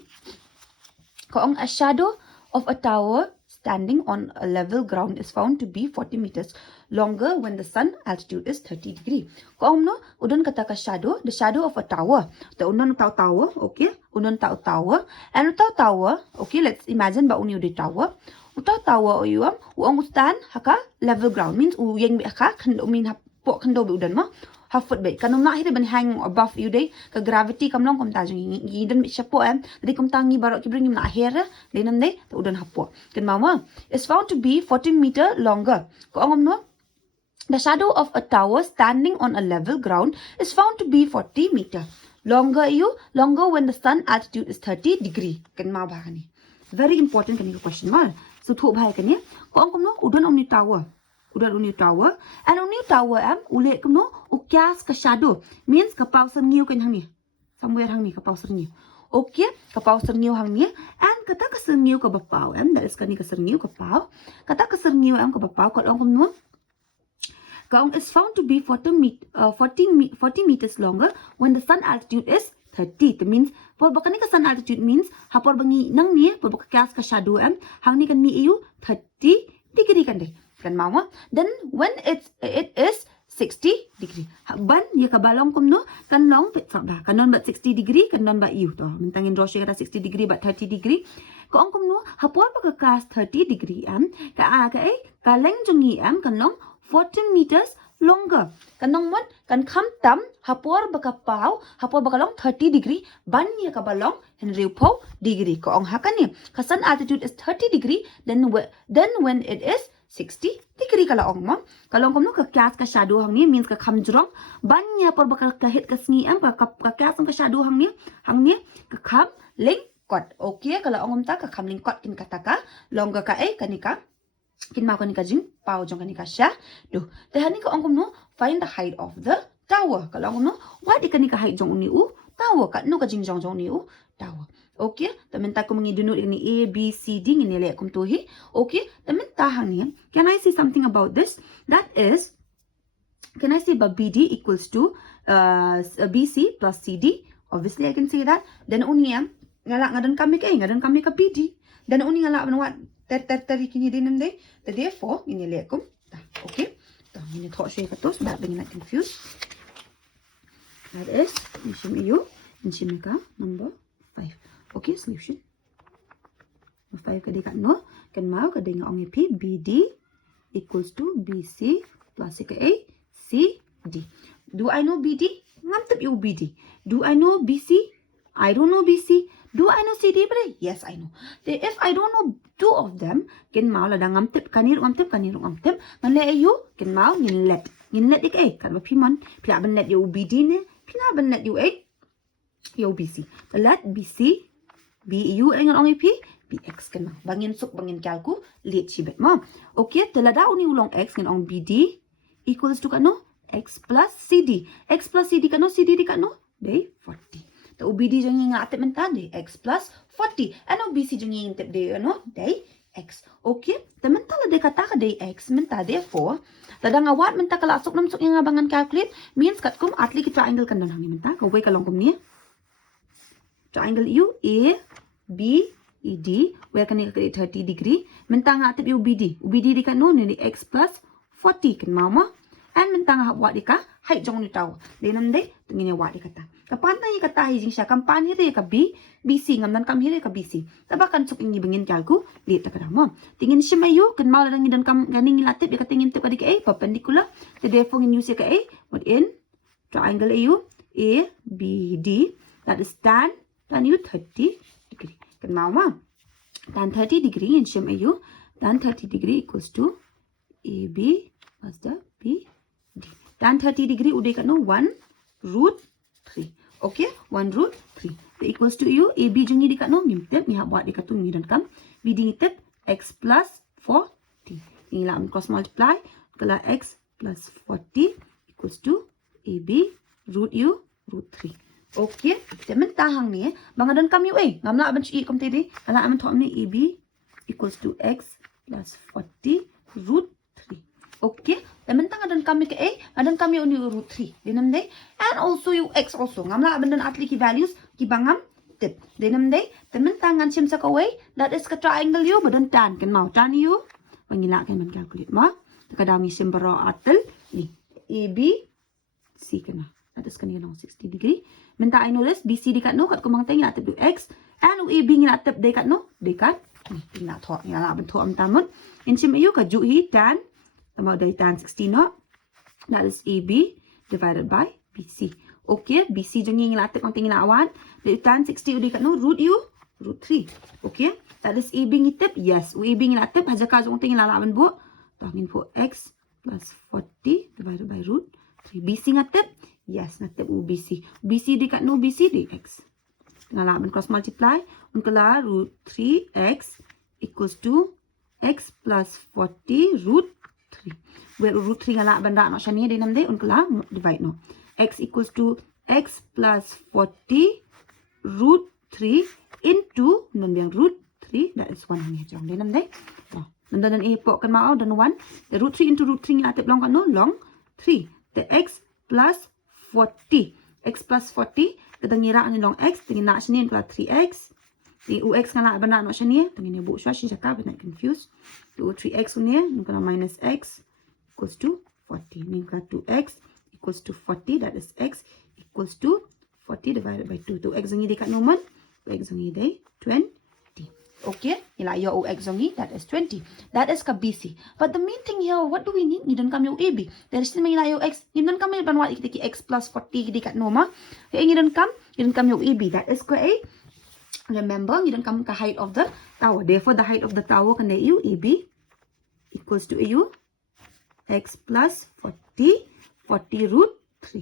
Kaong a shadow of a tower standing on a level ground is found to be 40 meters longer when the sun altitude is 30 degree. Kaong no udon kata ka shadow, the shadow of a tower. The unon tau tower, okay? Unon tau tower. And tau tower, okay, let's imagine ba uni di tower. Utau tower uyam uang ustan haka level ground means uyeng bi haka kendo min hapo kendo bi udan mo half foot bay kanum na hire ban hang above you day ka gravity kam long kom ta jing yiden bi chapo jadi kom tangi barok ki bring na here de nam de to udan hapo kan mama is found to be 14 meter longer ko angom no the shadow of a tower standing on a level ground is found to be 40 meter longer when the sun altitude is 30 degree kan ma ba ni very important kan ni question mal so thu bhai kan ni ko angom no udan omni tower and only tower ule kum no ukyas ka shadow means ka pausan ngiu kan hang ni somewhere hang ni ka pausan ngiu okay ka pausan ngiu hang ni and kata ka ser ngiu ka bapau that is kan ni ka ser ngiu ka pau kata ka ser ngiu ka bapau ko ong kum no kaung is found to be 40 meters longer when the sun altitude is 30 that means por bakani ka sun altitude means hapor bangi nang ni por bakas ka shadow hang ni kan mi eu 30 degree kan de kan mama then when it is 60 degree ban ye ka balong kum no kan long pit sa ba kanon bat 60 degree kanon ba you to mentangin roshi kata 60 degree bat 30 degree ko ong kum no hapor ba ka kas 30 degree ka leng jongi kan long 14 meters longer kanong mon kan kham tam hapor ba ka pau hapor ba ka long 30 degree ban ye ka balong hen riu po degree ko ong hakani ka sun altitude is 30 degree then when it is 60 degree kala ong mo kalong kom no ka kyas ka shadow hang ni means ka kham jrong ban ya por bakal ka hit ka sngi ka kyas ka shadow hang ni ka kham ling kot okay kala ong ta ka kham ling kot kin kata ka longer ka kanika kin ma kanika jing pau jong kanika sha do te hani ka ong kom no find the height of the tower kala ong no what kanika height jong ni u tower ka no ka jing jong ni u tower okay tamen ta ko mangi dunu ni a b c d ni le kum to hi okay tamen ta hang ni can I say something about this that is can I say bd equals to bc plus cd obviously I can say that then only ngala ngadan kami ka bd then only ngala what tari kini din nande therefore ini le kum okay ta ini thok shui ka tos ba bengin confused that is nishim ka number 5 okay solution 5 ka dekat no kan mau ka dengan ong p bd equals to bc plus ka a c d do I know bd ngam tep you bd do I know bc I don't know bc do I know cd bre yes I know if I don't know two of them ken mau la ngam tep kanir ngam tep ngan le you ken mau ngin let dik kan ba pimon pla ban let you bd ne pla ban let you you bc the let bc bu ngan ong p bx kan bangin suk bangin kalku let chibet mo okay telada uni ulong x ngan ong bd equals to kano x plus cd kano cd di kano day 40 the obd jong nga atep menta de x plus 40 ano bc jong nga atep de ano day x okay the menta la de kata ka day x menta therefore tada nga wat menta kala asuk namsuk nga bangan calculate means kat kum atli ki triangle kan dan hang menta ko way kalong kum ni triangle u a b e d where kan ka 30 degree menta nga atep ubd di kan no ni x plus 40 kan mama and menta nga wat di ka height jong ni taw de nam de tingin wat di kata kapan ni kata hi jing sya kampani re ka b bc ngam dan kam hi re ka bc tabakan suk ingi bengin kalku lihat ta kadamo tingin siya mayu kan mal dan ngidan kam ganing latip ka tingin tip ka di ka a perpendicular the therefore ngin use ka a what in triangle au a b d that is tan u 30 degree kan mau ma tan 30 degree in siya mayu tan 30 degree equals to ab plus the b d tan 30 degree udah kan no 1√3 okay 1√3 the equals to u ab jungi dekat no ngimtep ni buat dekat tu ni dan kam bd ngitep x plus 40 ni lah cross multiply kalau x plus 40 equals to ab √3 okay temen tahang ni bang dan kam yu ngamla ban chi kom tedi ala am thom ni ab equals to x plus 40 √3 okay temen tang adan kami ke adan kami uni √3 dinam dei and also you x also ngamla aban atli ki values ki bangam tip dinam dei temen tangan sim sa kawai that is ka triangle you badan tan kan mau tan you mangila kan man calculate ma kadami sim baro atel ni ab c kana that is kan you know 60 degree menta I know this bc dekat no kat kumang tengah atep x and ab ngila atep dekat no dekat ni tingna thok ngala ban thok am tamun in sim you ka ju hi tan about the tan 60 no that is ab divided by BC. Okay, BC jeng yang latip ang tingin awan. The tan 60 udi kat no root 3. Okay, that is A being tip. Yes, A being latip haja ka jong tingin lalaban bu. Tangin po x plus 40 divided by root 3. BC ngatip. Yes, ngatip u BC. BC di kat no BC di x. Lalaban cross multiply. Unkala root 3x equals to x plus 40 root 3. Where root 3 ngala banda no siya niya dinam day unkala divide no. X equals to x plus 40 root 3 into nun biang root 3, that is 1 niya jong dinam day. Oh, nandan dan po kan mao dan 1. The root 3 into root 3 ngatip long kan no long 3. The x plus 40. X plus 40 kadang ngira ni long x tingin na siya niya 3x. The ux kan na banda no siya niya tingin ni bu siya ka but not confused. The 3x niya nun kan minus x equals to 40. Ning ka 2x equals to 40, that is x equals to 40 divided by 2. 2x zongi dekat noman, 2x zongi day 20. Okay, ila yo x zongi, that is 20. That is ka BC. But the main thing here, what do we need? Ngidon kami yo AB. There is still may ila yo x. Ngidon kami banwa ikitiki x plus 40 dekat noma. Kaya ngidon kami yo AB. That is ka A. Remember, ngidon kami ka height of the tower. Therefore, the height of the tower kan day u AB equals to AU x plus 40 root 3.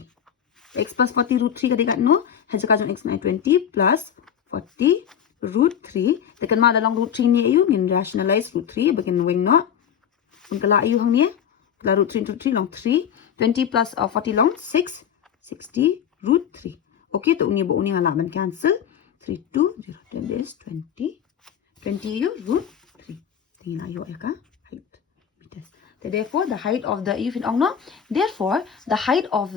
X plus 40 root 3 kadikat no. Haja kajong x na 20 plus 40 root 3. Tekan ma dalang root 3 ni ayu. Ngin rationalize root 3. Bagian wing no. Unkala ayu hang ni. Kala root 3 into 3 long 3. 20 plus 40 long 6. 60 root 3. Okay. To uni bo uni halaman cancel. 3, 2, 0. Then there is 20. 20 ayu root 3. Tingin ayu ka. Height. Meters. Therefore, the height of the therefore the height of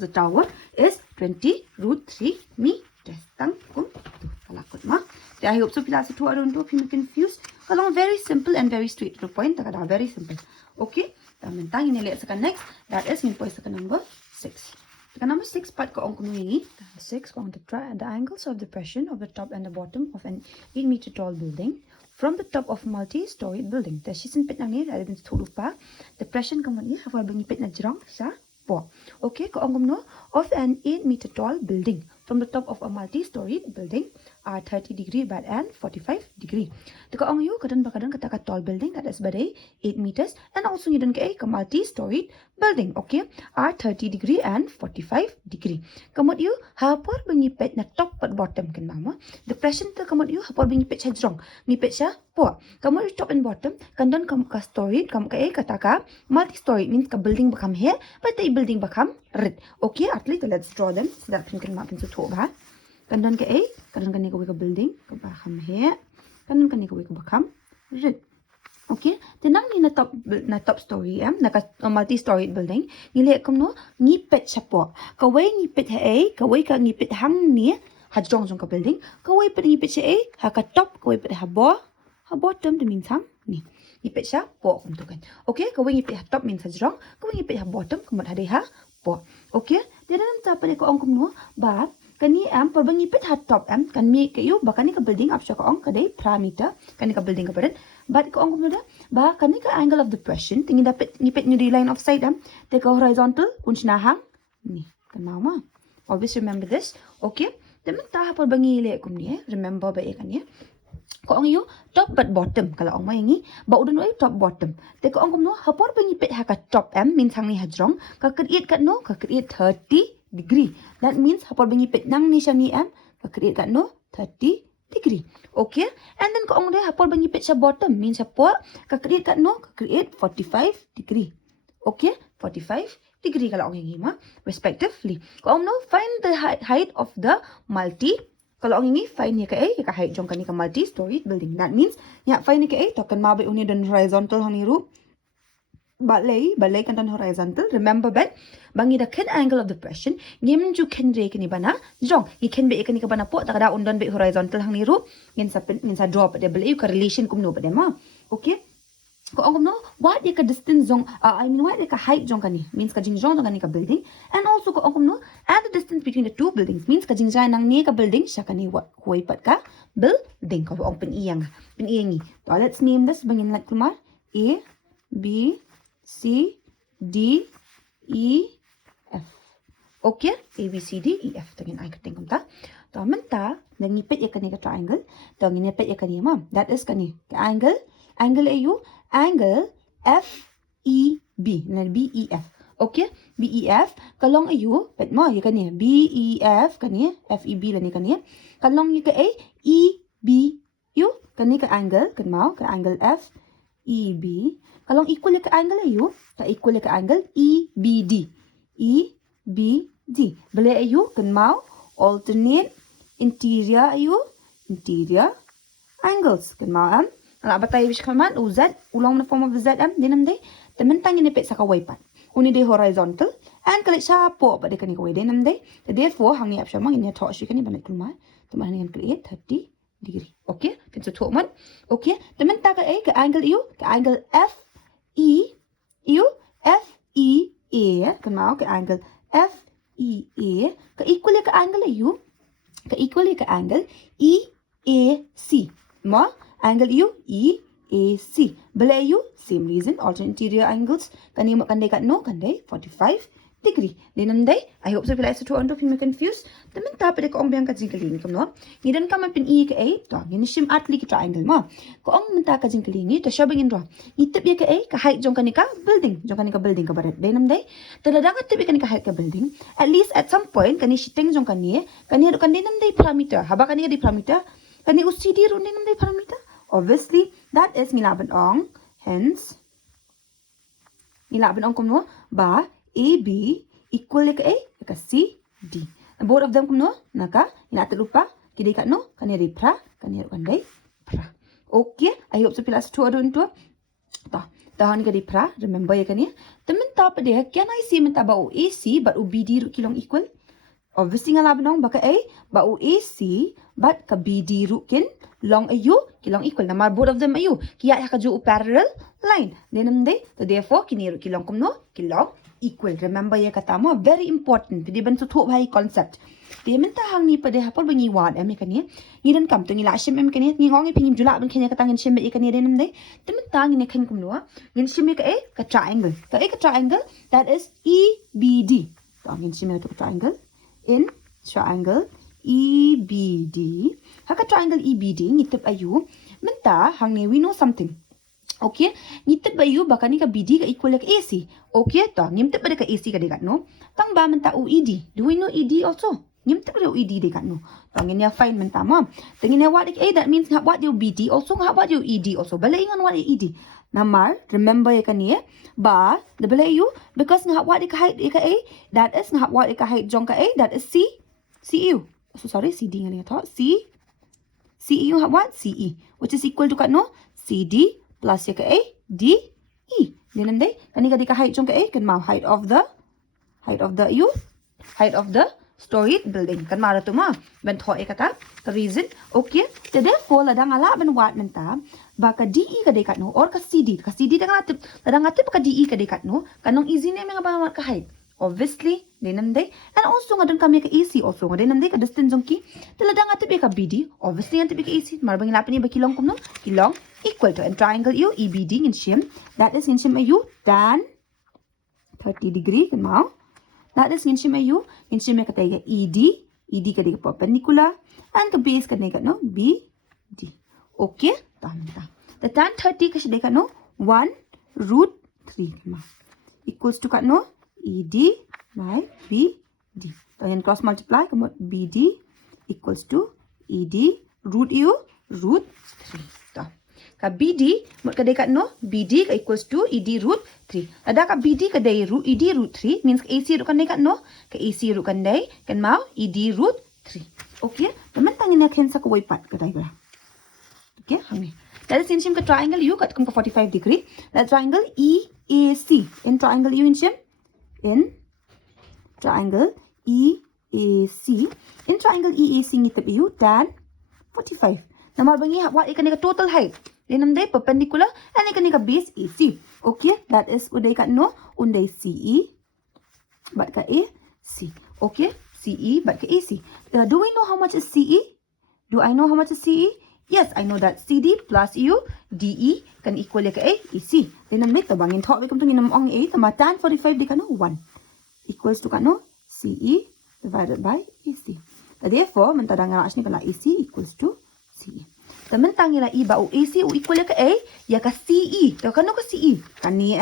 the tower is 20 root 3 meters. Tangkum tu kalakot ma. I hope so pila sa tuwa don't be confused. Kalong very simple and very straight to the point. Takada very simple. Okay. Tamantang ini lihat sekarang next. That is yung point sekarang number 6. Sekarang number 6 part ko ang kumungi. 6 ko ang try the angles of depression of the top and the bottom of an 8-meter tall building. From the top of multi-storied building. The season pit nang ni ada din lupa. Depression kemudian hafal bengipit na jerong sa po. Okay, ko ang no of an 8-meter tall building. From the top of a multi-storied building are 30 degree bad and 45 degree. The ko ang yu kadan kata tall building that is badai 8 meters and also you ka multi-storied building. Okay, are 30 degree and 45 degree. Kemudian hapor bengipit na top at bottom kan mama. Depression tu kemudian hapor bengipit sa jerong. Ngipit siya po. Kamu top and bottom kandan kamu ka storied kamu kata ka multi-storied means ka building become here but the building become red. Okay, at least let's draw them so that we can map into two ba. Kandan kandan kan ka building ka become here. Kandan kan ka become red. Okay, tenang ni na top story na multi-storied building. Ngilihat kum no ngipit siya po. Kaway ngipit kaway ka ngipit hang ni hajong ka building. Kaway pa ngipit siya ha ka top kaway pa ha bottom to means hang ni. Ngipit siya po kum to kan. Okay, kaway ngipit ha top means hajong. Kaway ngipit ha bottom kumot ha po. Okay, then ta pa ko ang kum no ba kani perbang ngipit ha top kan mi kayo ba kani ka building up siya ko ang kadai parameter kani ka building ka parin. But ko ang kumada ba kani ka angle of depression tingin dapat ngipit nyo di line of sight take a horizontal kunsinahang ni kan mama. Always remember this. Okay, teman ta hapon bangile kum ni remember ba kan ya ko ang yu top but bottom kalau ang mayangi ba udon ay top bottom te ko ang kum no hapon bangipit ha ka top means hang ni hajrong ka create 30 degree. That means hapon bangipit nang ni siya ni ka create ka 30 degree. Okay, and then ko ang day hapon bangipit sa bottom means po ka create 45 degree. Okay, 45 degree kalau ang hingi respectively. Ko ang find the height of the kalau ang hingi find niya ka height jong kani ka multi-storied building. That means ya find niya token mabay uni dan horizontal hang niru balay kan dan horizontal. Remember that bangi the ken angle of depression ngim ju ken re kani bana jong i ken be kani ka bana po takada undan be horizontal hang niru ngin sa drop de balay ka relation kum no ba ma. Okay, ko ang no what ka distance jong what ka height jong kani means ka jingjong jong kani ka building and also ko ang no add the distance between the two buildings means ka jingjay nang ni ka building siya kani what huay pat ka building ko ang piniyangi. So let's name this bangin lat kumar A B C D E, F. Okay, A, B, C, D, E, F. Tengin I keting kumta. To menta, dan ngipit ya kani ka triangle. To ngipit ya kani ma. That is kani. Angle. Angle AU. Angle F, E, B. Nah, B, E, F. Okay, B, E, F. Kalong AU. Bet mo, ya kani. B, E, F. Kani. F, E, B lah ni kani. Kalong ni ka A. E, B, U. Kani ka angle. Kan mau. Ka angle F, E, B. Kalong equal ya ka angle AU. Ka equal ya ka angle E, B, D. E, B, D. Boleh AU. Kan mau. Alternate interior AU. Interior angles. Kan mau am. Kalau batay wish kaman. Z. Ulang na form of Z am. Dinam day. Tementang inipit sa kawaypan. Uni day horizontal. And kalit siya po. Ba day kanikaway. Dinam day. Therefore, hang ni ap siya mang. Ini talk siya kani. Banat kulma. Teman dengan create 30 degree. Okay. Pinso talk man. Okay. Tementang ka A. Ka angle AU. Ka angle F, E, AU. F, E, A. Kan mau. Ka angle F, E, A. Ka equal ka angle AU. Ka equal ka angle E, A, C. Ma. Angle U, E, A, C. Boleh U, same reason. Alternate interior angles. Kani mo kanday kat no, kanday 45 degree. Then day, I hope so pila isa to undo if you confused. Temen tapos ko ang biyang kajingkalingi ko no. Ngidan ka man pin E ka A, to ginishim atli ki triangle mo. Ko ang menta kajingkalingi to siya bangin ro. Itip ya ka A, ka height jong kanika building. Jong kanika building ka barat. Then day, tadadangat tip kanika height ka building. At least at some point kani shitting jong kani do kan dinam day parameter. Haba kani ka di parameter. Kani UCD ron dinam day parameter. Obviously, that is ngilaban ong. Hence, ngilaban ong kumno ba AB equal ka A ka C D. And both of them kumno naka inata lupa kidi kat no kaniri pra kaniri kanday pra. Okay, I hope so pila sa tuwa doon to. Tahan ka di pra. Remember ya kani. Temen tapa dia can I see menta ba o AC but o BD root kilong equal. Obviously ngalaban ong baka A ba o AC but ka BD root kin long AU kilong equal namar both of them AU kiya ka ju parallel line denam day so therefore kiniru kilong kumno kilong equal. Remember ya kata mo very important pidi ban tu thok bhai concept dia minta hang ni pada hapol bangi wan em kani ngidan kam tu ngila shim em kani ngong pingim jula ban kanya kata ngin shim e kani denam day teminta ngin kan kumno ngin shim ka A ka triangle ka triangle that is EBD so ngin shim ka triangle in triangle EBD. Haka triangle EBD ngitip ayu menta hang ne we know something. Okay, ngitip ayu baka ni ka BD ka equal ka AC. Okay, to ngimtip ba ka AC ka dekat no. Tang ba menta OED. Do we know ED also? Ngimtip ba OED dekat no. To ngin ya fine menta mo. Tengin ya what A that means what you BD also what you ED also. Bala ingon what ED. Namar remember ya kan ye ba the bala you because what ka height ka A that is what ka height jong ka A that is C CU. So sorry, CD nga thought C CU what CE which is equal to kat no CD plus ya ka A D E. Then day kani ka di ka height jong ka A kan mau height of the U height of the storage building kan mara tu ma ben tho e kata ka reason okay so therefore ladang ala ben wat menta ba ka DE ka dekat no or ka CD ladang atip ka DE ka dekat no kanong easy name nga ba ka height. Obviously, denam day. And also ngadon kami ka AC also ngadon day ka distance jong ki. Talada nga tibi ka BD. Obviously nga tibi ka AC. Marbang ilapin ni ba kilong kumno? Kilong equal to and triangle U EBD ngin shim. That is ngin shim ayu tan 30 degree kan mau. That is ngin shim ayu ngin shim ka tay ED ka day ka perpendicular and ka base ka day ka no BD. Okay? Tama. The tan 30 ka siya day ka no 1 root 3 kan mau. Equals to ka no ED by BD. So, yan cross multiply, kamot BD equals to ED root U root 3. So, ka BD, mot ka dekat no, BD ka equals to ED root 3. Ada ka BD ka day root ED root 3, means ka AC root kan dekat no, ka AC root kan day, kan mau ED root 3. Okay, teman tangin na kensa ka waypat ka day ba. Okay, hangi. That is in shim ka triangle U kat kum ka 45 degree. That triangle EAC. In triangle U in shim in triangle EAC. In triangle EAC ngitip U tan 45. Namal bangi what ikan ka total height. Then day perpendicular and ikan ka base AC. Okay, that is uday ka no unday CE but ka AC. Okay, CE but ka AC. Do we know how much is CE? Do I know how much is CE? Yes, I know that CD plus U DE can equal ka A AC. Then day tabangin thok we kum tu nginam ong A tama tan 45 di ka no 1. equals to kat no CE divided by AC. Therefore, mentang ngara ni kala AC equals to CE. Mentang ngila E ba AC equal ke A, ya ka CE. Tahu kan ke CE? Kan ni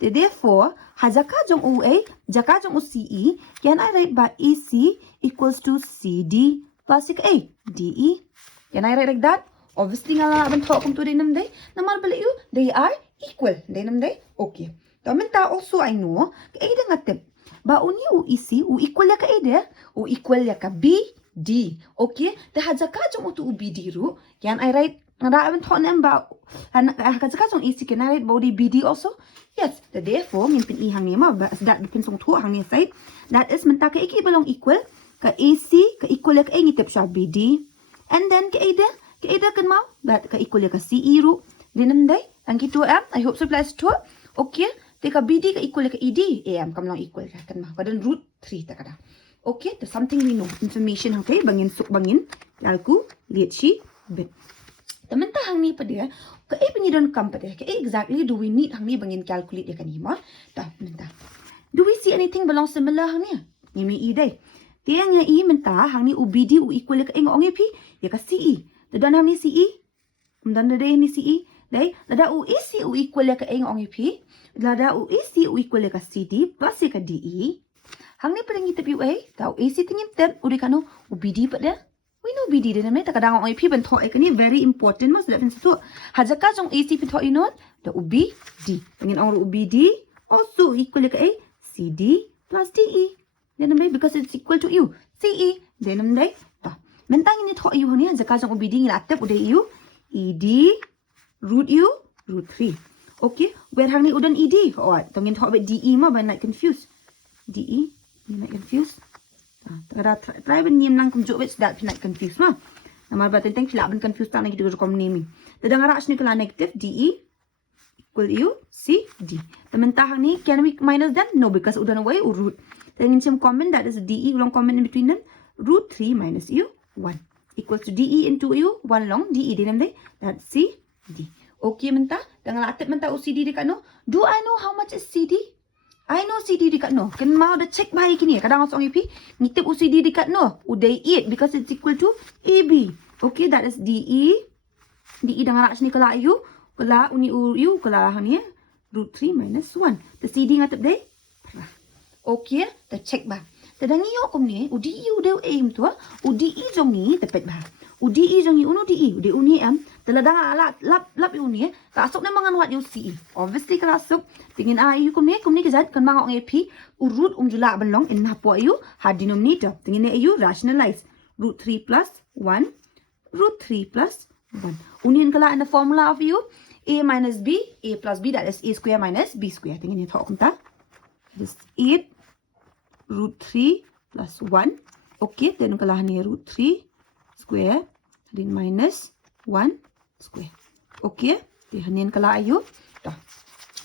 Therefore, hajaka jong A, jaka jong CE, can I write by AC equals to CD plus A, DE? Can I write like that? Obviously, ngala ban thok kum tu dinam day. Namal balik you, they are equal. Dinam day. Okay. Tamenta also I know, ka A ngatip. Ba uni EC, equal ya ka A de, equal ya ka B, D. Okay? The hajaka jong tu BD ru, can I write ngara ban thok nam ba hajaka jong AC can I write body BD also? Yes, therefore, ngimpin I hang ni ma, that depends on two hang ni side. That is, menta ka iki belong equal, ka AC, ka equal ya ka A ngitip siya BD. And then, ka Ada kan mau, that ka equal ya ka CE ru. Dinam day, ang gitu I hope so plus 2. Okay, te ka BD ka equal ya ka ED, kam lang equal ka kan mau. Kadan root 3 ta kada. Okay, there's something we know. Information okay, bangin suk bangin, kalku, lihat shi, bit. Tamenta hang ni pa dia, ka pengidon kam pa dia, ka exactly do we need hang ni bangin calculate dia kan ni ma. Ta, menta. Do we see anything belong similar hang ni? Ni mi E day. Dia nga E menta hang ni UBD equal ya ka ong pi, ya ka CE. Dan hang ni CE, dan day ni CE, day, lada AC equal ya ka ong pi, lada AC equal ya ka CD plus ya ka DE. Hang ni pedang ngitip UA, tau AC tingin tep, udi kanu UBD pa dia. We know BD din naman, takadang ong pi ben thok ni very important mas dapat satu. Hajaka jong AC pi thok inon, da UBD. Tingin ong UBD also equal ya ka CD plus DE. Then because it's equal to U, CE. Then ta. Mentang ini thok U ni hajaka jong UBD ngila tep udah U, ED root U root 3. Okay, where hang ni udan ED? Oh, tongin thok bet DE ma ban nak confuse. DE, ni nak confuse. Takada try ben nim nang kumjuk bet that nak confuse ma. Nama ba tentang sila ben confuse tak lagi tu kom naming. Tadang ara asni kala negative DE equal U C D. Mentang ni can we minus them? No, because udan away root. Then some common, that is DE long common in between them. Root 3 minus U 1 equals to DE into U 1 long DE dinam day. That's C D. Okay menta. Dengan latip menta CD dekat no. Do I know how much is CD? I know CD dekat no. Kan mau dah check baik kini. Kadang masuk IP ngitip CD dekat no. Udah 8 because it's equal to AB. Okay, that is DE. DE dengan rak sini kala U. Kala uni U kala ni root 3 minus 1. The CD ngatip day. Okay, the check ba. Tadang iyo kom ni, UDE udah aim tu, UDE jong ni tepet ba. UDE jong ni uno DE, udah uni teladang lap uni, kasok na mangan wat yung CE. Obviously kasok, tingin ayu kom ni kizat kan mga ong AP, urut jula balong in hapo ayu, had denominator. Tingin ni ayu rationalize. Root 3 plus 1, root 3 plus 1. Union kala in the formula of U, A minus B, A plus B, that is A square minus B square. Tingin ni thok kom ta. This 8 root 3 plus 1. Okay, then kalau ni root 3 square then minus 1 square. Okay, di hanin kalau ayu. Dah.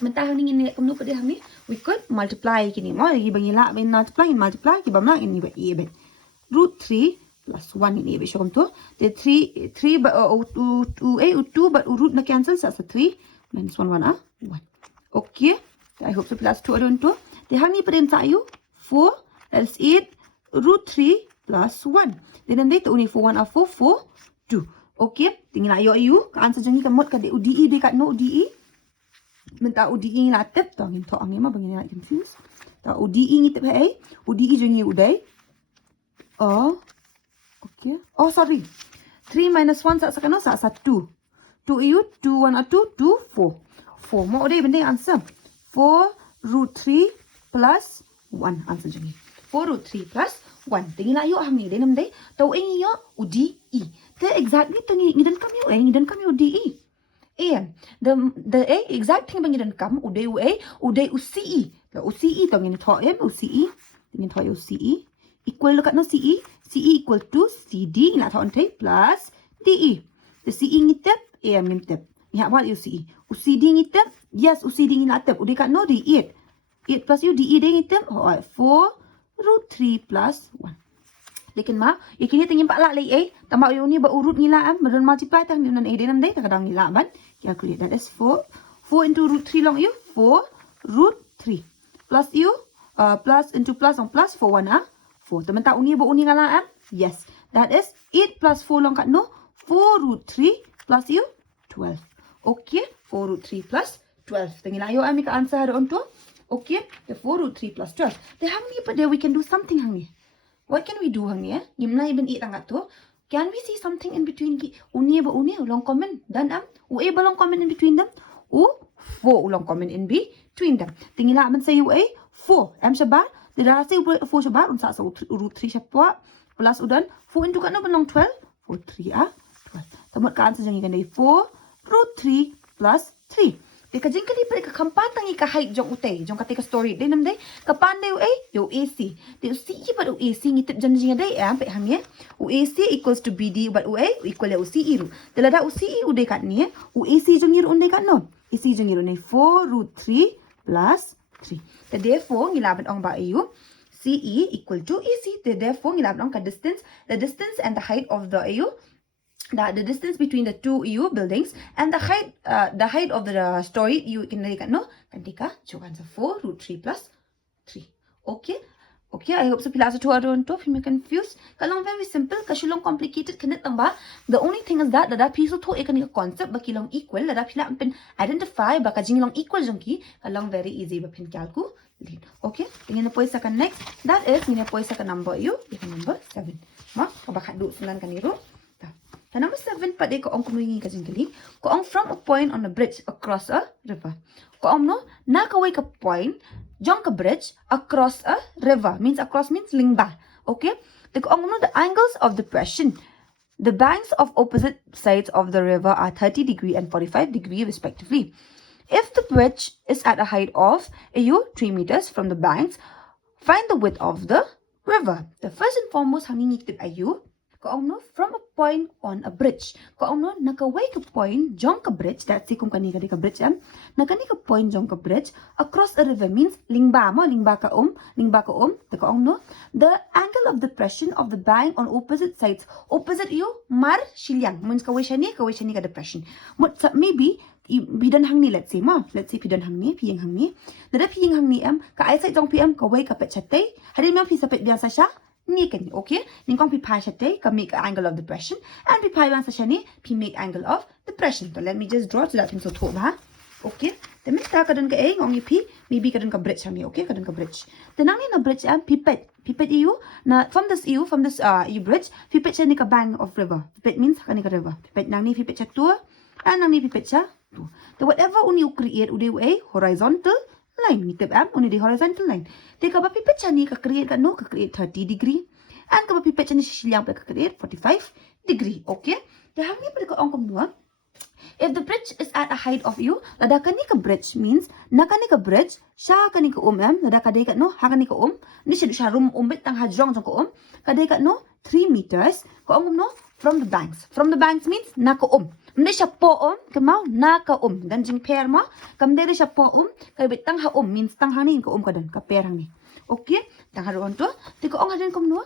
Mentah ni ini kamu pada ni we could multiply kini. Mau lagi bagi lah, bagi multiply kita bang ini buat A bet. Root 3 plus 1 ini bet syom tu. The 3 but 2 but root na cancel so 3 minus 1 1 1. Okay, I hope so plus 2 adon tu. Di hang ni pada ayu 4 else 8 root 3 plus 1. Then nanti tu ni 4 1 4 4 2. Okay, tinggal ayu ka answer jangi kamot ka de UDE dekat no UDE. Menta UDE la tip tong in to ang ma bangin nak confuse. Ta UDE ni tip hai UDE jangi udai. Oh. Okay. Oh sorry. 3 minus 1 sa sakano sa 2. 2 ayu 2 1 2 2 4. 4 mo udai benda answer. 4 root 3 plus 1 answer jangi. 4 root 3 plus 1. Tingin ayo hang ni denam day. Tau ing yo UDE. The exactly tangi ngidan kami UDE. The exact thing bang ngidan kam udai UCE. La UCE tau ngin tho em UCE. Tingin tho UCE equal dekat no CE. CE equal to CD ina tho antai plus DE. The CE ngitep ngitep. Ya what UCE. UCD ngitep. Yes UCD ngitep. Udai kat no D8. 8 plus U DE day ngitep. 4 root 3 plus 1. Lekin ma, ikini tingin pak lak lay tambah yo ni ba urut ngila badan multiply tang ni nan a denam day kadang ngila ban. Calculate that is 4 into root 3 long u 4 root 3 plus u plus into plus on plus 4 1 4. Teman tak uni uni ngala am? Yes. That is 8 plus 4 long kat no 4 root 3 plus you 12. Okay, 4 root 3 plus 12. Tengok ayo ami ka answer ada on to. Okay, the 4 root 3 plus 12. Then how many but there we can do something hang ni. What can we do hang ni? Gimna ibn 8 angkat tu. Can we see something in between uni long common dan ue long common in between them? 4 long common in between them. Tinggal am say ue 4 am shabar. Dia say 4 shabar unsa sa root 3 syapwa plus udan 4 into kat no belong 12. 4 3 12. Tamot ka answer jang ikan dari 4 root 3 plus 3. Deka jeng kali pada kekampatan ika height jong utay jong katika story dai nam dai kapandai yo AC de CE pada AC ngitip jan jing dai pe hang ye AC equals to BD but equal to CE ru dela da CE udai kat ni AC jong iru undai kat no AC jong iru nei 4 root 3 plus 3. Therefore ngilaban ong ba ayu CE equal to AC. Therefore ngilaban ong ka distance the distance and the height of the ayu the distance between the two EU buildings and the height of the story you can no kantika answer 4 root 3 plus 3. Okay, I hope so pila sa 2 aron to if you confused kalong very simple kasulong complicated kanit ang ba. The only thing is that piece to ikanika concept ba kilong equal da pila pen identify ba kajing long equal jongki kalong very easy ba pin calculate. Okay, tingin na po isa ka next that is ngina po isa ka number you number 7 ma kabakat do sunan kaniro. The number 7 pade ko ong kumuhingi ka jingkali ko ong from a point on a bridge across a river. Ko ong no nakaway ka point jong ka bridge across a river means across means lingba. Okay? Ko ong no the angles of depression. The banks of opposite sides of the river are 30 degree and 45 degree respectively. If the bridge is at a height of 3 meters from the banks, find the width of the river. The first and foremost hanging tip ayu Kaong no from a point on a bridge. Kaong no nakaway ka point jong ka bridge. That's kung kani ka bridge nakani ka point jong ka bridge across a river means lingba ka the kaong no the angle of depression of the bank on opposite sides. Opposite you mar silyang means kaway siya ni ka depression. Maybe pidan hang ni let's say pidan hang ni piyang hang ni. Dada piyang hang ni ka ay side jong PM kaway ka pet chatay. Hadin mo pisapit biasa siya. Ni kan okay ning kong pipai chate ka make angle of depression and pipai wan sa shani pi make angle of depression. So let me just draw so that thing so to ba okay the me ta kadun ka ngong pi maybe kadun ka bridge hang okay kadun ka bridge the nang ni na bridge pipet eu na from this eu bridge pipet cha ni ka bank of river pipet means ka ni ka river pipet nang ni pipet cha tu and nang ni pipet cha tu the whatever uni create ude horizontal line nitip uni di horizontal line te ka ba pipet cha ni ka create 30 degree and ka ba pipet cha ni silyang pa ka create 45 degree. Okay te hang ni pa ka ong kumwa if the bridge is at a height of you lada kani ka bridge means nakani ka bridge sya kani ka lada kadai ka ha kani ka ni siya room bit tang hajong jong ka kadai ka 3 meters ka from the banks means naka Hindi siya po kamaw naka dan jing pair mo kamdere siya po kay bitang ha means tang hangin ko kadan ka pair hangni. Okay tang haron to ti ko hadin kom no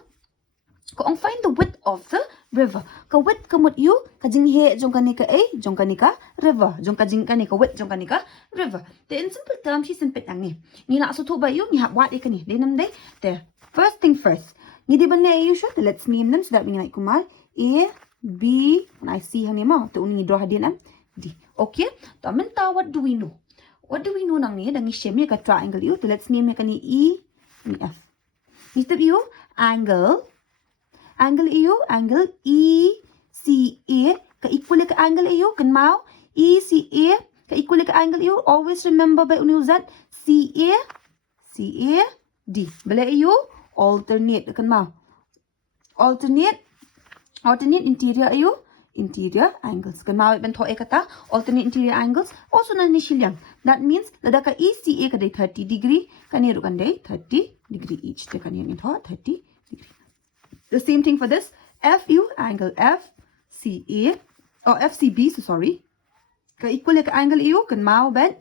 ko find the width of the river ka width kamot you ka jing he jong kanika jong kanika river jong ka jing kanika width jong kanika river. The in simple terms si simpit ang ni na so to ba yung ni wat ikani dinam day the first thing first ni di ba na you should let's name them so that we like kumal A B and I see hang ma to uni draw hadin D. Okay to menta what do we know nang ni dang shame ka triangle you let's name ka ni E ni F ni to you angle ECA ka equal ka angle you kan mau ECA ka equal ka angle you always remember by uni that CA D bala you alternate kan mau alternate interior interior angles kan mau ben thoe kata alternate interior angles also na ni silyang that means lada ka ECA ka dai 30 degree kaniru kan dai 30 degree each te kaniru in 30 degree. The same thing for this FU angle FCA or FCB sorry ka equal ka angle EU kan mau ben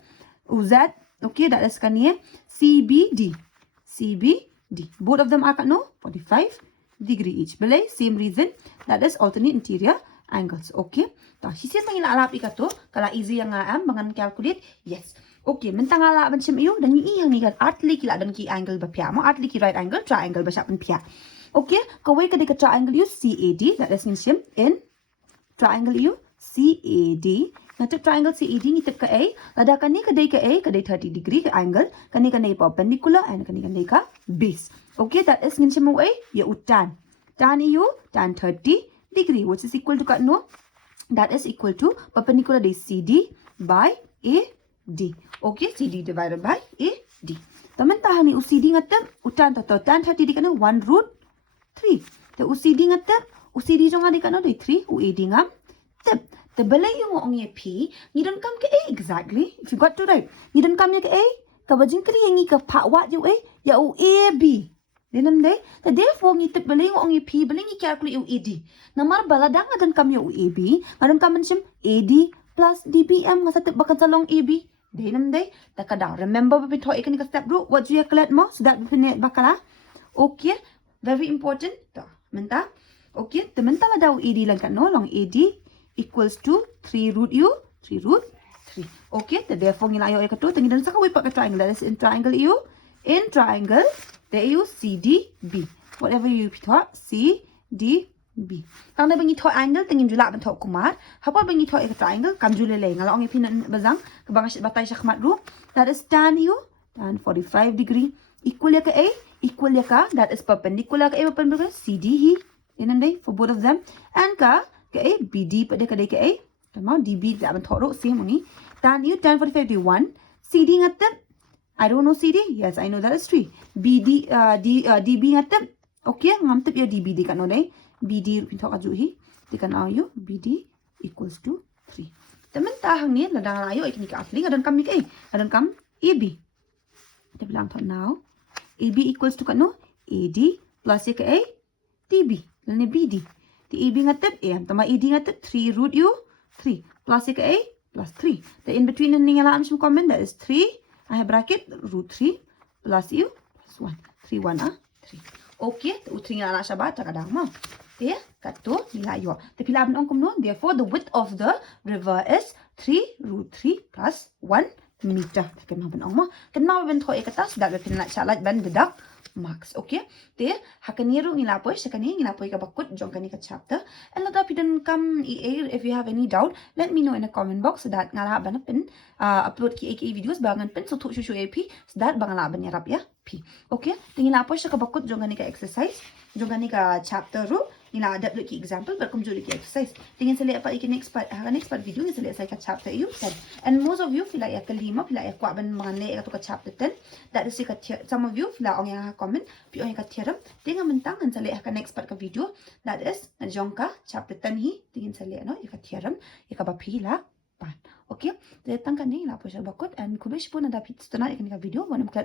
UZ okay that is kaniya CBD both of them are no 45 degree each belay same reason that is alternate interior angles. Okay ta sisi mangina alap ikato kala easy yang bangan calculate yes Okay, mentang ala macam you dan i yang ni kan artli kila dan ki angle bapia. Mo artli ki right angle, triangle basap pia. Okay, kawai ka triangle you CAD, that is macam in triangle you CAD. Ngatip triangle CAD ngitip ka A, lada kani kadai ka A, kadai 30 degree ka angle, kani perpendicular and kani ka base. Okay, that is macam mo A, ya utan. Tan you tan 30 degree, which is equal to kat no. That is equal to perpendicular is CD by AD. Okay, CD divided by AD. Taman tahan ni UCD ngatam utan tan 30 di kana 1 root 3. The UCD ngatam UCD jong di kana 3 UAD ngam tip. The belay yung ong ye P, ni don come ke A exactly. If you got to right, ni don come ke A, ka bajing kri yang ka pa wat you A, ya UAB. Dinam day. The therefore ni tip belay yung ong ye P, belay ni calculate UAD. Namar bala dang adan kam yung UAB, ngadon kam macam AD plus DBM nga sa tip bakan sa long AB. Dinam day. Takada. Remember we thought ikan ka step group. What do you collect mo? So that we bakala. Okay. Very important. Ta. Menta. Okay. The menta la daw AD lang ka no long AD equals to 3 root U, 3 root 3. Okay, therefore ngilayo ay kato, tangidan sa kaway pagka triangle, that is in triangle U, in triangle, there you CDB. Whatever you thought, CDB. Kang na bangi thought angle, tangin jula ban thought kumar, hapon bangi thought ay triangle, kam jule lay, ngalaong ipinan bazang, kabangas batay siya kamat ru, that is tan U, tan 45 degree, equal ya ka A, equal ya ka, that is perpendicular ka A, perpendicular, CD, inan day, for both of them, and ka, ke A, BD pada kadai ke A. Tamau DB tak bentorok same ni. Tan you tan 45 to 1. CD ngatam. I don't know CD. Yes, I know that is 3. BD DB ngatam. Okay, ngamtip ya DB di kan odai. BD pintok aju hi. Di kan you BD equals to 3. Teman tahang ni ladang ayo ikni ka afling adan kam ni ke A. Adan kam AB. Kita bilang thot now. AB equals to kan no AD plus ya ke A DB. Lani BD. The AB ngatip A. Tama AD ngatip 3 root U 3 plus A plus 3. The in between and ningala amshim comment that is 3. I have bracket root 3 plus U plus 1. 3 1 3. Okay. The utri ngala shabat takadang mo. Okay. Kato nilayo. The pilaban ong kumno. Therefore the width of the river is 3 root 3 plus 1 meter. Kan maban ong mo. Kan maban tho ekatas that we pinat shalat ban deduct marks. Okay. Te hakaniru ngilapoy sakani ngilapoy ka bakut jong kani ka chapter. And lata pidan come if you have any doubt, let me know in the comment box so that ngala ban pin upload ki videos bangan pin so thu shushu AP so that bangala ban yarap ya P. Okay. Te ngilapoy sa ka bakut jong kani ka exercise, jong kani ka chapter ru nila adapt ki example berkum juli ki exercise. Tingin sa liya pa iki next part video ni sa liya sa ka chapter you said. And most of you feel like ya kalima feel like ya kwa ban mga le ka chapter 10. That is some of you feel like ong yang comment pi ong ka theorem tingin mentang sa liya ka next part ka video, that is na jong ka chapter 10 hi tingin sa liya no ka theorem ka ba pila pan. Okay, datang kan ni lapo siya bakot and kubish po na dapat tunay ikan ka video wanam klat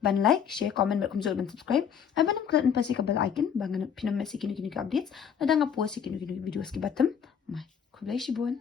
ban like, share, comment, berkum ban subscribe. Ay banam klat pasi ka bell icon bangan pinam si kini updates. Nadang nga po si kini videos ki batam. May kubish bon.